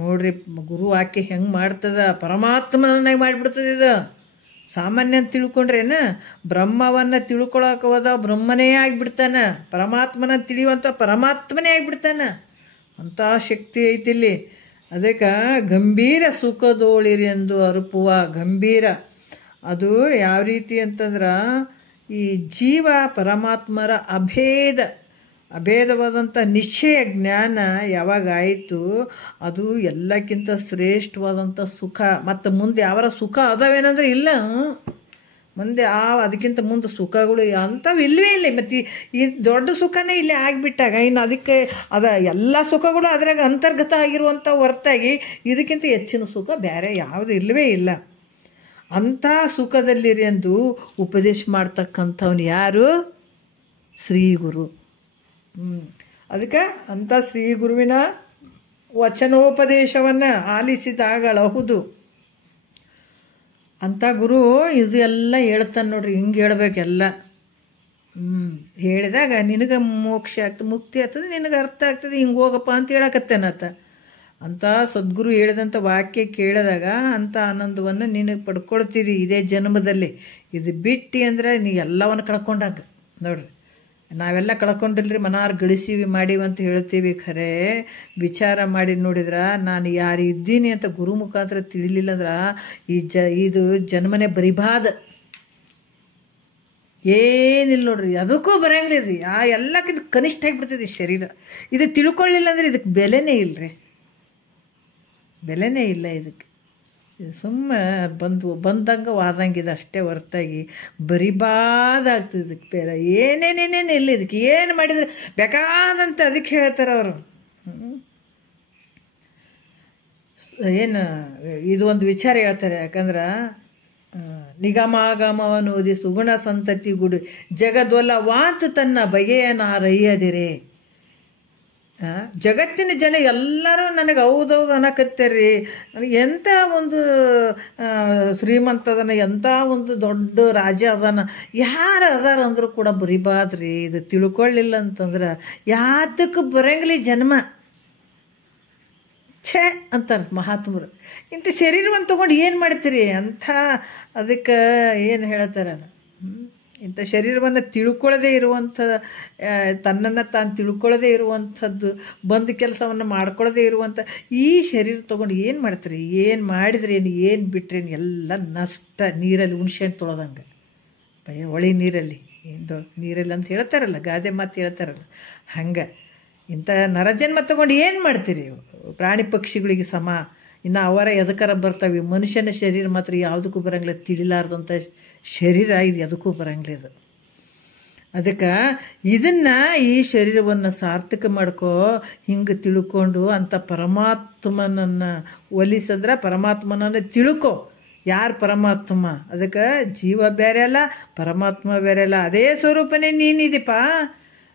ನೋಡ್ರಿ, ಗುರು ವಾಕ್ಯ ಹೆಂಗೆ ಮಾಡ್ತದ, ಪರಮಾತ್ಮನಾಗಿ ಮಾಡಿಬಿಡ್ತದೆ. ಇದು ಸಾಮಾನ್ಯ ಅಂತ ತಿಳ್ಕೊಂಡ್ರೇನ, ಬ್ರಹ್ಮವನ್ನು ತಿಳ್ಕೊಳಕ್ಕೆ ಹೋದ ಬ್ರಹ್ಮನೇ ಆಗಿಬಿಡ್ತಾನೆ, ಪರಮಾತ್ಮನ ತಿಳಿಯುವಂಥ ಪರಮಾತ್ಮನೇ ಆಗಿಬಿಡ್ತಾನೆ. ಅಂಥ ಶಕ್ತಿ ಐತಿಲ್ಲಿ. ಅದಕ್ಕೆ ಗಂಭೀರ ಸುಖದೋಳಿರಿ ಎಂದು ಅರುಪುವ ಗಂಭೀರ. ಅದು ಯಾವ ರೀತಿ ಅಂತಂದ್ರೆ, ಈ ಜೀವ ಪರಮಾತ್ಮರ ಅಭೇದವಾದಂಥ ನಿಶ್ಚಯ ಜ್ಞಾನ ಯಾವಾಗ ಆಯಿತು, ಅದು ಎಲ್ಲಕ್ಕಿಂತ ಶ್ರೇಷ್ಠವಾದಂಥ ಸುಖ. ಮತ್ತು ಮುಂದೆ ಯಾವಾರ ಸುಖ ಅದಾವೇನಂದ್ರೆ ಇಲ್ಲ, ಮುಂದೆ ಅದಕ್ಕಿಂತ ಮುಂದೆ ಸುಖಗಳು ಅಂಥವು ಇಲ್ಲವೇ ಇಲ್ಲ. ಮತ್ತು ಈ ದೊಡ್ಡ ಸುಖನೇ ಇಲ್ಲಿ ಆಗಿಬಿಟ್ಟಾಗ ಇನ್ನು ಅದಕ್ಕೆ ಎಲ್ಲ ಸುಖಗಳು ಅದ್ರಾಗ ಅಂತರ್ಗತ ಆಗಿರುವಂಥ ಹೊರತಾಗಿ ಇದಕ್ಕಿಂತ ಹೆಚ್ಚಿನ ಸುಖ ಬೇರೆ ಯಾವುದು ಇಲ್ಲವೇ ಇಲ್ಲ. ಅಂಥ ಸುಖದಲ್ಲಿರಿ ಎಂದು ಉಪದೇಶ ಮಾಡ್ತಕ್ಕಂಥವ್ನು ಯಾರು? ಶ್ರೀ ಗುರು. ಅದಕ್ಕೆ ಅಂಥ ಶ್ರೀ ಗುರುವಿನ ವಚನೋಪದೇಶವನ್ನು ಆಲಿಸಿದಾಗಳಹುದು. ಅಂಥ ಗುರು ಇದು ಎಲ್ಲ ಹೇಳ್ತಾನೆ ನೋಡ್ರಿ, ಹಿಂಗೆ ಹೇಳ್ಬೇಕೆಲ್ಲ. ಹೇಳಿದಾಗ ನಿನಗೆ ಮೋಕ್ಷ ಆಗ್ತದೆ, ಮುಕ್ತಿ ಆಗ್ತದೆ, ನಿನಗೆ ಅರ್ಥ ಆಗ್ತದೆ, ಹಿಂಗೆ ಹೋಗಪ್ಪ ಅಂತ ಹೇಳಕತ್ತೇನತ್ತ. ಅಂಥ ಸದ್ಗುರು ಹೇಳಿದಂಥ ವಾಕ್ಯ ಕೇಳಿದಾಗ ಅಂಥ ಆನಂದವನ್ನು ನೀನು ಪಡ್ಕೊಳ್ತೀರಿ ಇದೇ ಜನ್ಮದಲ್ಲಿ. ಇದು ಬಿಟ್ಟು ಅಂದರೆ ನೀ ಎಲ್ಲವನ್ನು ಕಳ್ಕೊಂಡಾಗ ನೋಡ್ರಿ. ನಾವೆಲ್ಲ ಕಳ್ಕೊಂಡಿಲ್ರಿ, ಮನಾರ್ ಗಳಿಸೀವಿ ಮಾಡೀವಿ ಅಂತ ಹೇಳ್ತೀವಿ. ಖರೆ ವಿಚಾರ ಮಾಡಿ ನೋಡಿದ್ರೆ ನಾನು ಯಾರು ಇದ್ದೀನಿ ಅಂತ ಗುರು ಮುಖಾಂತರ ತಿಳಿಲಿಲ್ಲ ಅಂದ್ರೆ ಇದು ಜನ್ಮನೇ ಬರಿಬಾದ, ಏನಿಲ್ಲ ನೋಡ್ರಿ, ಅದಕ್ಕೂ ಬರಂಗಿಲ್ಲ. ಎಲ್ಲಕ್ಕಿಂತ ಕನಿಷ್ಠ ಆಗಿಬಿಡ್ತದೆ ಶರೀರ. ಇದು ತಿಳ್ಕೊಳ್ಳಿಲ್ಲ ಅಂದ್ರೆ ಇದಕ್ಕೆ ಬೆಲೆನೇ ಇಲ್ಲರಿ, ಬೆಲೆನೇ ಇಲ್ಲ ಇದಕ್ಕೆ. ಸುಮ್ಮ ಬಂದಂಗೆ ವಾದಂಗಿದೆ ಅಷ್ಟೇ ಹೊರತಾಗಿ ಬರಿಬಾದಾಗ್ತದೆ. ಇದಕ್ಕೆ ಬೇರೆ ಏನೇನೇನೇನು ಇಲ್ಲ. ಇದಕ್ಕೆ ಏನು ಮಾಡಿದರೆ ಬೇಕಾದಂತೆ ಅದಕ್ಕೆ ಹೇಳ್ತಾರೆ ಅವರು. ಏನು ಇದು ಒಂದು ವಿಚಾರ ಹೇಳ್ತಾರೆ. ಯಾಕಂದ್ರೆ ನಿಗಮಾಗಮವನ್ನು ಓದಿ ಸುಗುಣ ಸಂತತಿ ಗುಡಿ ಜಗದೊಲ್ಲ ವಾತು ತನ್ನ ಬಗೆಯನಾರಯ್ಯದಿರೆ. ಜಗತ್ತಿನ ಜನ ಎಲ್ಲರೂ ನನಗೆ ಹೌದೌದು ಅನ್ನಕತ್ತೇರಿ. ನನಗೆ ಎಂಥ ಒಂದು ಶ್ರೀಮಂತ ಅದನ, ಎಂಥ ಒಂದು ದೊಡ್ಡ ರಾಜ ಅದಾನ, ಯಾರು ಅದಾರ ಅಂದರೂ ಕೂಡ ಬರಿಬಾದ್ರಿ. ಇದು ತಿಳ್ಕೊಳ್ಳಿಲ್ಲ ಅಂತಂದ್ರೆ ಯಾತಕ್ಕೆ ಬರಂಗಿಲ್ಲ ಜನ್ಮ. ಛೇ ಅಂತಾರೆ ಮಹಾತ್ಮರು. ಇಂಥ ಶರೀರವನ್ನು ತೊಗೊಂಡು ಏನು ಮಾಡ್ತೀರಿ ಅಂಥ. ಅದಕ್ಕೆ ಏನು ಹೇಳ್ತಾರಲ್ಲ, ಇಂಥ ಶರೀರವನ್ನು ತಿಳ್ಕೊಳ್ಳದೇ ಇರುವಂಥ, ತನ್ನನ್ನು ತಾನು ತಿಳ್ಕೊಳ್ಳದೇ ಇರುವಂಥದ್ದು, ಬಂದು ಕೆಲಸವನ್ನು ಮಾಡ್ಕೊಳ್ಳದೇ ಇರುವಂಥ ಈ ಶರೀರ ತೊಗೊಂಡು ಏನು ಮಾಡ್ತೀರಿ? ಏನು ಮಾಡಿದ್ರೇನು, ಏನು ಬಿಟ್ರೇನು, ಎಲ್ಲ ನಷ್ಟ. ನೀರಲ್ಲಿ ಹುಣ್ಸೆಹಣ್ಣು ತೊಳೆದಂಗೆ, ಹೊಳಿ ನೀರಲ್ಲಿ ನೀರಲ್ಲಿ ಅಂತ ಹೇಳ್ತಾರಲ್ಲ, ಗಾದೆ ಮಾತು ಹೇಳ್ತಾರಲ್ಲ, ಹಂಗೆ. ಇಂಥ ನರಜನ್ಮ ತೊಗೊಂಡು ಏನು ಮಾಡ್ತೀರಿ? ಪ್ರಾಣಿ ಪಕ್ಷಿಗಳಿಗೆ ಸಮ. ಇನ್ನು ಅವರ ಎದಕ್ಕಾರ ಬರ್ತಾವೆ. ಮನುಷ್ಯನ ಶರೀರ ಮಾತ್ರ ಯಾವುದಕ್ಕೂ ಬರಂಗಿಲ್ಲ, ತಿಳಿಲಾರ್ದಂಥ ಶರೀರ ಇದು, ಎದಕ್ಕೂ ಬರಂಗಿಲ್ಲ ಇದು. ಅದಕ್ಕೆ ಇದನ್ನು, ಈ ಶರೀರವನ್ನು ಸಾರ್ಥಕ ಮಾಡ್ಕೋ, ಹಿಂಗೆ ತಿಳ್ಕೊಂಡು ಅಂಥ ಪರಮಾತ್ಮನನ್ನು ಒಲಿಸಿದ್ರೆ ಪರಮಾತ್ಮನನ್ನು ತಿಳ್ಕೊ. ಯಾರು ಪರಮಾತ್ಮ? ಅದಕ್ಕೆ ಜೀವ ಬೇರೆ ಅಲ್ಲ, ಪರಮಾತ್ಮ ಬೇರೆ ಅಲ್ಲ, ಅದೇ ಸ್ವರೂಪನೇ ನೀನಿದೀಪ.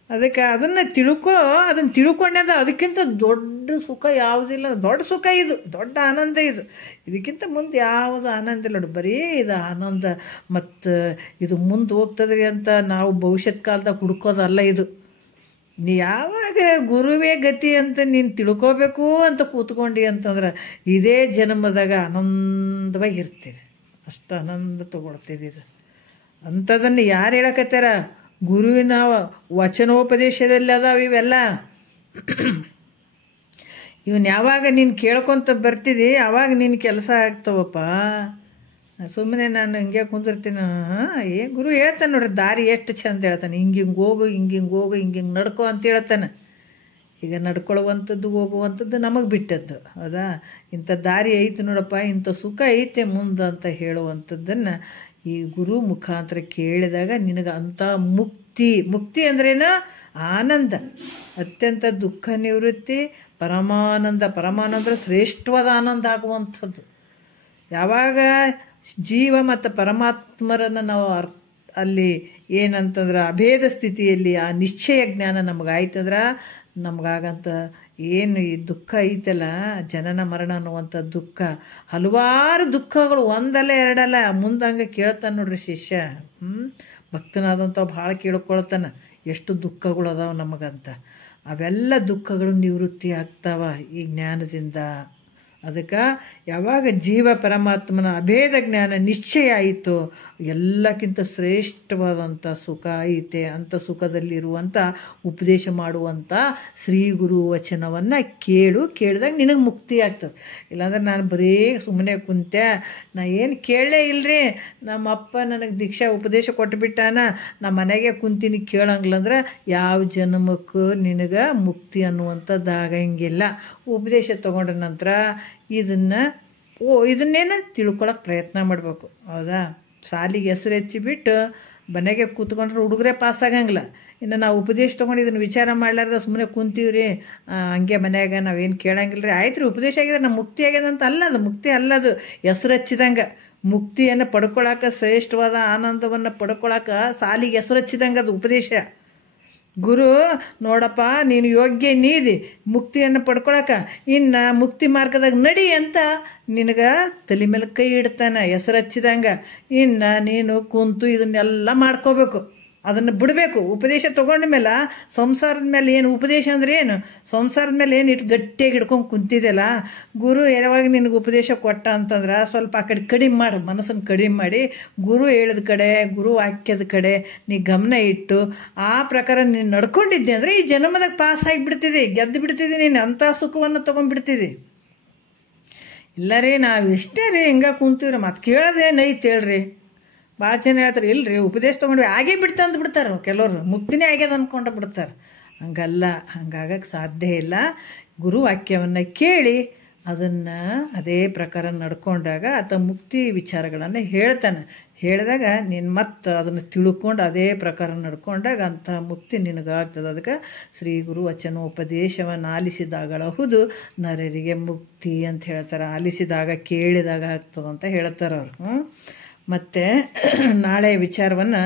ಅದಕ್ಕೆ ಅದನ್ನು ತಿಳ್ಕೊ. ಅದನ್ನು ತಿಳ್ಕೊಂಡಾಗ ಅದಕ್ಕಿಂತ ದೊಡ್ಡ ಸುಖ ಯಾವುದಿಲ್ಲ. ದೊಡ್ಡ ಸುಖ ಇದು, ದೊಡ್ಡ ಆನಂದ ಇದು. ಇದಕ್ಕಿಂತ ಮುಂದೆ ಯಾವುದು ಆನಂದ ಇಲ್ಲ ನೋಡಿ, ಬರೀ ಇದು ಆನಂದ. ಮತ್ತು ಇದು ಮುಂದೆ ಹೋಗ್ತದ್ರಿ ಅಂತ ನಾವು ಭವಿಷ್ಯತ್ ಕಾಲದಾಗ ಹುಡ್ಕೋದಲ್ಲ ಇದು. ನೀ ಯಾವಾಗ ಗುರುವೇ ಗತಿ ಅಂತ ನೀನು ತಿಳ್ಕೋಬೇಕು ಅಂತ ಕೂತ್ಕೊಂಡು ಅಂತಂದ್ರೆ ಇದೇ ಜನ್ಮದಾಗ ಆನಂದವಾಗಿರ್ತೀವಿ. ಅಷ್ಟು ಆನಂದ ತೊಗೊಳ್ತಿದ್ದು ಇದು. ಅಂಥದನ್ನು ಯಾರು ಹೇಳಕತ್ತಾರ? ಗುರುವಿನ ವಚನೋಪದೇಶದಲ್ಲಿ ಅದಾವ ಇವೆಲ್ಲ. ಇವನ್ ಯಾವಾಗ ನೀನು ಕೇಳ್ಕೊತ ಬರ್ತಿದ್ದಿ ಆವಾಗ ನಿನ್ನ ಕೆಲಸ ಆಗ್ತವಪ್ಪ. ಸುಮ್ಮನೆ ನಾನು ಹಿಂಗೆ ಕುಂದಿರ್ತೀನಿ. ಗುರು ಹೇಳ್ತಾನೆ ನೋಡ್ರಿ, ದಾರಿ ಎಷ್ಟು ಚಂದ ಹೇಳ್ತಾನೆ. ಹಿಂಗೆ ಹೋಗು, ಹಿಂಗೆ ಹೋಗು, ಹಿಂಗೆ ನಡ್ಕೊ ಅಂತ ಹೇಳ್ತಾನೆ. ಈಗ ನಡ್ಕೊಳ್ಳುವಂಥದ್ದು ಹೋಗುವಂಥದ್ದು ನಮಗೆ ಬಿಟ್ಟದ್ದು ಹೌದಾ. ಇಂಥ ದಾರಿ ಐತೆ ನೋಡಪ್ಪ, ಇಂಥ ಸುಖ ಐತೆ ಮುಂದೆ ಅಂತ ಹೇಳುವಂಥದ್ದನ್ನು ಈ ಗುರು ಮುಖಾಂತರ ಕೇಳಿದಾಗ ನಿನಗೆ ಅಂಥ ಮುಕ್ತಿ ಮುಕ್ತಿ. ಮುಕ್ತಿ ಅಂದ್ರೇನು? ಆನಂದ, ಅತ್ಯಂತ ದುಃಖ ನಿವೃತ್ತಿ, ಪರಮಾನಂದ. ಪರಮಾನಂದ ಶ್ರೇಷ್ಠವಾದ ಆನಂದ ಆಗುವಂಥದ್ದು. ಯಾವಾಗ ಜೀವ ಮತ್ತು ಪರಮಾತ್ಮರನ್ನು ನಾವು ಅಲ್ಲಿ ಏನಂತಂದ್ರೆ ಅಭೇದ ಸ್ಥಿತಿಯಲ್ಲಿ ಆ ನಿಶ್ಚಯ ಜ್ಞಾನ ನಮಗಾಯ್ತಂದ್ರೆ ನಮಗಾಗಂತ ಏನು ಈ ದುಃಖ ಐತಲ್ಲ, ಜನನ ಮರಣ ಅನ್ನುವಂಥ ದುಃಖ, ಹಲವಾರು ದುಃಖಗಳು, ಒಂದಲ್ಲ ಎರಡಲ್ಲ. ಮುಂದೆ ಹಂಗೆ ಕೇಳ್ತಾನೆ ನೋಡ್ರಿ ಶಿಷ್ಯ. ಭಕ್ತನಾದಂಥ ಭಾಳ ಕೇಳ್ಕೊಳ್ತಾನೆ ಎಷ್ಟು ದುಃಖಗಳು ಅದಾವ ನಮಗಂತ. ಅವೆಲ್ಲ ದುಃಖಗಳು ನಿವೃತ್ತಿ ಆಗ್ತಾವ ಈ ಜ್ಞಾನದಿಂದ. ಅದಕ್ಕೆ ಯಾವಾಗ ಜೀವ ಪರಮಾತ್ಮನ ಅಭೇದ ಜ್ಞಾನ ನಿಶ್ಚಯ ಆಯಿತು, ಎಲ್ಲಕ್ಕಿಂತ ಶ್ರೇಷ್ಠವಾದಂಥ ಸುಖ ಐತೆ. ಅಂಥ ಸುಖದಲ್ಲಿರುವಂಥ ಉಪದೇಶ ಮಾಡುವಂಥ ಶ್ರೀ ಗುರು ವಚನವನ್ನು ಕೇಳಿದಾಗ ನಿನಗೆ ಮುಕ್ತಿ ಆಗ್ತದೆ. ಇಲ್ಲಾಂದ್ರೆ ನಾನು ಬರೀ ಸುಮ್ಮನೆ ಕುಂತೆ, ನಾ ಏನು ಕೇಳಲೇ ಇಲ್ಲರಿ, ನಮ್ಮ ಅಪ್ಪ ನನಗೆ ದೀಕ್ಷಾ ಉಪದೇಶ ಕೊಟ್ಟುಬಿಟ್ಟಾನ, ನಮ್ಮ ಮನೆಗೆ ಕುಂತೀನಿ ಕೇಳಂಗಿಲ್ಲಂದ್ರೆ ಯಾವ ಜನ್ಮಕ್ಕೂ ನಿನಗೆ ಮುಕ್ತಿ ಅನ್ನುವಂಥದ್ದು ಆಗಂಗಿಲ್ಲ. ಉಪದೇಶ ತೊಗೊಂಡ ನಂತರ ಇದನ್ನೇನು ತಿಳ್ಕೊಳಕ್ಕೆ ಪ್ರಯತ್ನ ಮಾಡಬೇಕು. ಹೌದಾ? ಸಾಲಿಗೆ ಹೆಸರು ಹೆಚ್ಚಿಬಿಟ್ಟು ಮನೆಗೆ ಕೂತ್ಕೊಂಡ್ರೆ ಹುಡುಗರೇ ಪಾಸ್ ಆಗಂಗಿಲ್ಲ. ಇನ್ನು ನಾವು ಉಪದೇಶ ತೊಗೊಂಡು ಇದನ್ನು ವಿಚಾರ ಮಾಡ್ಲಾರ್ದ ಸುಮ್ಮನೆ ಕುಂತೀವ್ರಿ, ಹಂಗೆ ಮನ್ಯಾಗ ನಾವೇನು ಕೇಳಂಗಿಲ್ಲ ರೀ, ಆಯ್ತು ರೀ ಉಪದೇಶ ಆಗಿದೆ ನಮ್ಮ ಮುಕ್ತಿ ಆಗ್ಯದ ಅಂತ ಅಲ್ಲ. ಅದು ಮುಕ್ತಿ ಅಲ್ಲದು, ಹೆಸರು ಹಚ್ಚಿದಂಗೆ. ಮುಕ್ತಿಯನ್ನು ಪಡ್ಕೊಳಕ್ಕೆ, ಶ್ರೇಷ್ಠವಾದ ಆನಂದವನ್ನು ಪಡ್ಕೊಳಕ್ಕೆ ಸಾಲಿಗೆ ಹೆಸರು ಹಚ್ಚಿದಂಗೆ ಅದು ಉಪದೇಶ. ಗುರು ನೋಡಪ್ಪ ನೀನು ಯೋಗ್ಯ ನೀದಿ ಮುಕ್ತಿಯನ್ನು ಪಡ್ಕೊಳಕ, ಇನ್ನು ಮುಕ್ತಿ ಮಾರ್ಗದಾಗ ನಡಿ ಅಂತ ನಿನಗೆ ತಲೆ ಮೇಲೆ ಕೈ ಇಡ್ತಾನೆ ಹೆಸರು ಹಚ್ಚಿದಂಗೆ. ಇನ್ನು ನೀನು ಕುಂತು ಇದನ್ನೆಲ್ಲ ಮಾಡ್ಕೋಬೇಕು, ಅದನ್ನು ಬಿಡಬೇಕು. ಉಪದೇಶ ತೊಗೊಂಡ ಮೇಲೆ ಸಂಸಾರದ ಮೇಲೆ ಏನು ಉಪದೇಶ ಅಂದ್ರೆ ಏನು? ಸಂಸಾರದ ಮೇಲೆ ಏನು ಇಟ್ಟು ಗಟ್ಟಿಯಾಗಿ ಹಿಡ್ಕೊಂಡು ಕುಂತಿದ್ದೆಲ್ಲ, ಗುರು ಯಾವಾಗ ನಿನಗೆ ಉಪದೇಶ ಕೊಟ್ಟ ಅಂತಂದ್ರೆ ಸ್ವಲ್ಪ ಆ ಕಡೆ ಕಡಿಮೆ ಮಾಡು, ಮನಸ್ಸನ್ನು ಕಡಿಮೆ ಮಾಡಿ ಗುರು ಹೇಳಿದ ಕಡೆ, ಗುರು ವಾಕ್ಯದ ಕಡೆ ನೀ ಗಮನ ಇಟ್ಟು ಆ ಪ್ರಕಾರ ನೀನು ನಡ್ಕೊಂಡಿದ್ದೆ ಅಂದರೆ ಈ ಜನ್ಮದಾಗ ಪಾಸ್ ಆಗಿಬಿಡ್ತಿದ್ದಿ, ಗೆದ್ದು ಬಿಡ್ತಿದ್ದಿ, ನೀನು ಅಂಥ ಸುಖವನ್ನು ತೊಗೊಂಡ್ಬಿಡ್ತಿದ್ದಿ. ಇಲ್ಲ ರೀ ನಾವು ಇಷ್ಟೇ ರೀ ಹಿಂಗೆ ಕುಂತೀವ್ರಿ, ಮತ್ತು ಕೇಳೋದೇನು ಐತೆ ಹೇಳ್ರಿ. ಭಾಳ ಜನ ಹೇಳ್ತಾರೆ ಇಲ್ಲರಿ ಉಪದೇಶ ತೊಗೊಂಡ್ವಿ ಆಗೇ ಬಿಡ್ತಾ ಅಂತ ಬಿಡ್ತಾರೆ ಕೆಲವರು, ಮುಕ್ತಿನೇ ಆಗ್ಯದ ಅಂದ್ಕೊಂಡು ಬಿಡ್ತಾರೆ. ಹಂಗಲ್ಲ, ಹಂಗಾಗಕ್ಕೆ ಸಾಧ್ಯ ಇಲ್ಲ. ಗುರು ವಾಕ್ಯವನ್ನು ಕೇಳಿ ಅದನ್ನು ಅದೇ ಪ್ರಕಾರ ನಡ್ಕೊಂಡಾಗ ಆತ ಮುಕ್ತಿ ವಿಚಾರಗಳನ್ನು ಹೇಳ್ತಾನೆ. ಹೇಳಿದಾಗ ನೀನು ಮತ್ತೆ ಅದನ್ನು ತಿಳ್ಕೊಂಡು ಅದೇ ಪ್ರಕಾರ ನಡ್ಕೊಂಡಾಗ ಅಂಥ ಮುಕ್ತಿ ನಿನಗಾಗ್ತದೆ. ಅದಕ್ಕೆ ಶ್ರೀ ಗುರು ವಚನೋಪದೇಶವನ್ನು ಆಲಿಸಿದಾಗಳಹುದು ನರರಿಗೆ ಮುಕ್ತಿ ಅಂತ ಹೇಳ್ತಾರೆ. ಆಲಿಸಿದಾಗ ಕೇಳಿದಾಗ ಆಗ್ತದಂತ ಹೇಳ್ತಾರೆ ಅವರು. ಮತ್ತು ನಾಳೆ ವಿಚಾರವನ್ನು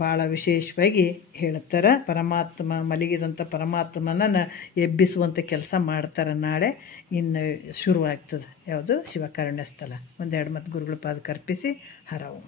ಭಾಳ ವಿಶೇಷವಾಗಿ ಹೇಳ್ತಾರೆ. ಪರಮಾತ್ಮ ಮಲಗಿದಂಥ ಪರಮಾತ್ಮನನ್ನು ಎಬ್ಬಿಸುವಂಥ ಕೆಲಸ ಮಾಡ್ತಾರೆ. ನಾಳೆ ಇನ್ನು ಶುರುವಾಗ್ತದೆ ಯಾವುದು ಶಿವಕಾರುಣ್ಯ ಸ್ಥಳ. ಒಂದೆರಡು ಮತ್ತು ಗುರುಗಳ ಪಾದಕ್ಕೆ ಅರ್ಪಿಸಿ ಹರ ಓಂ.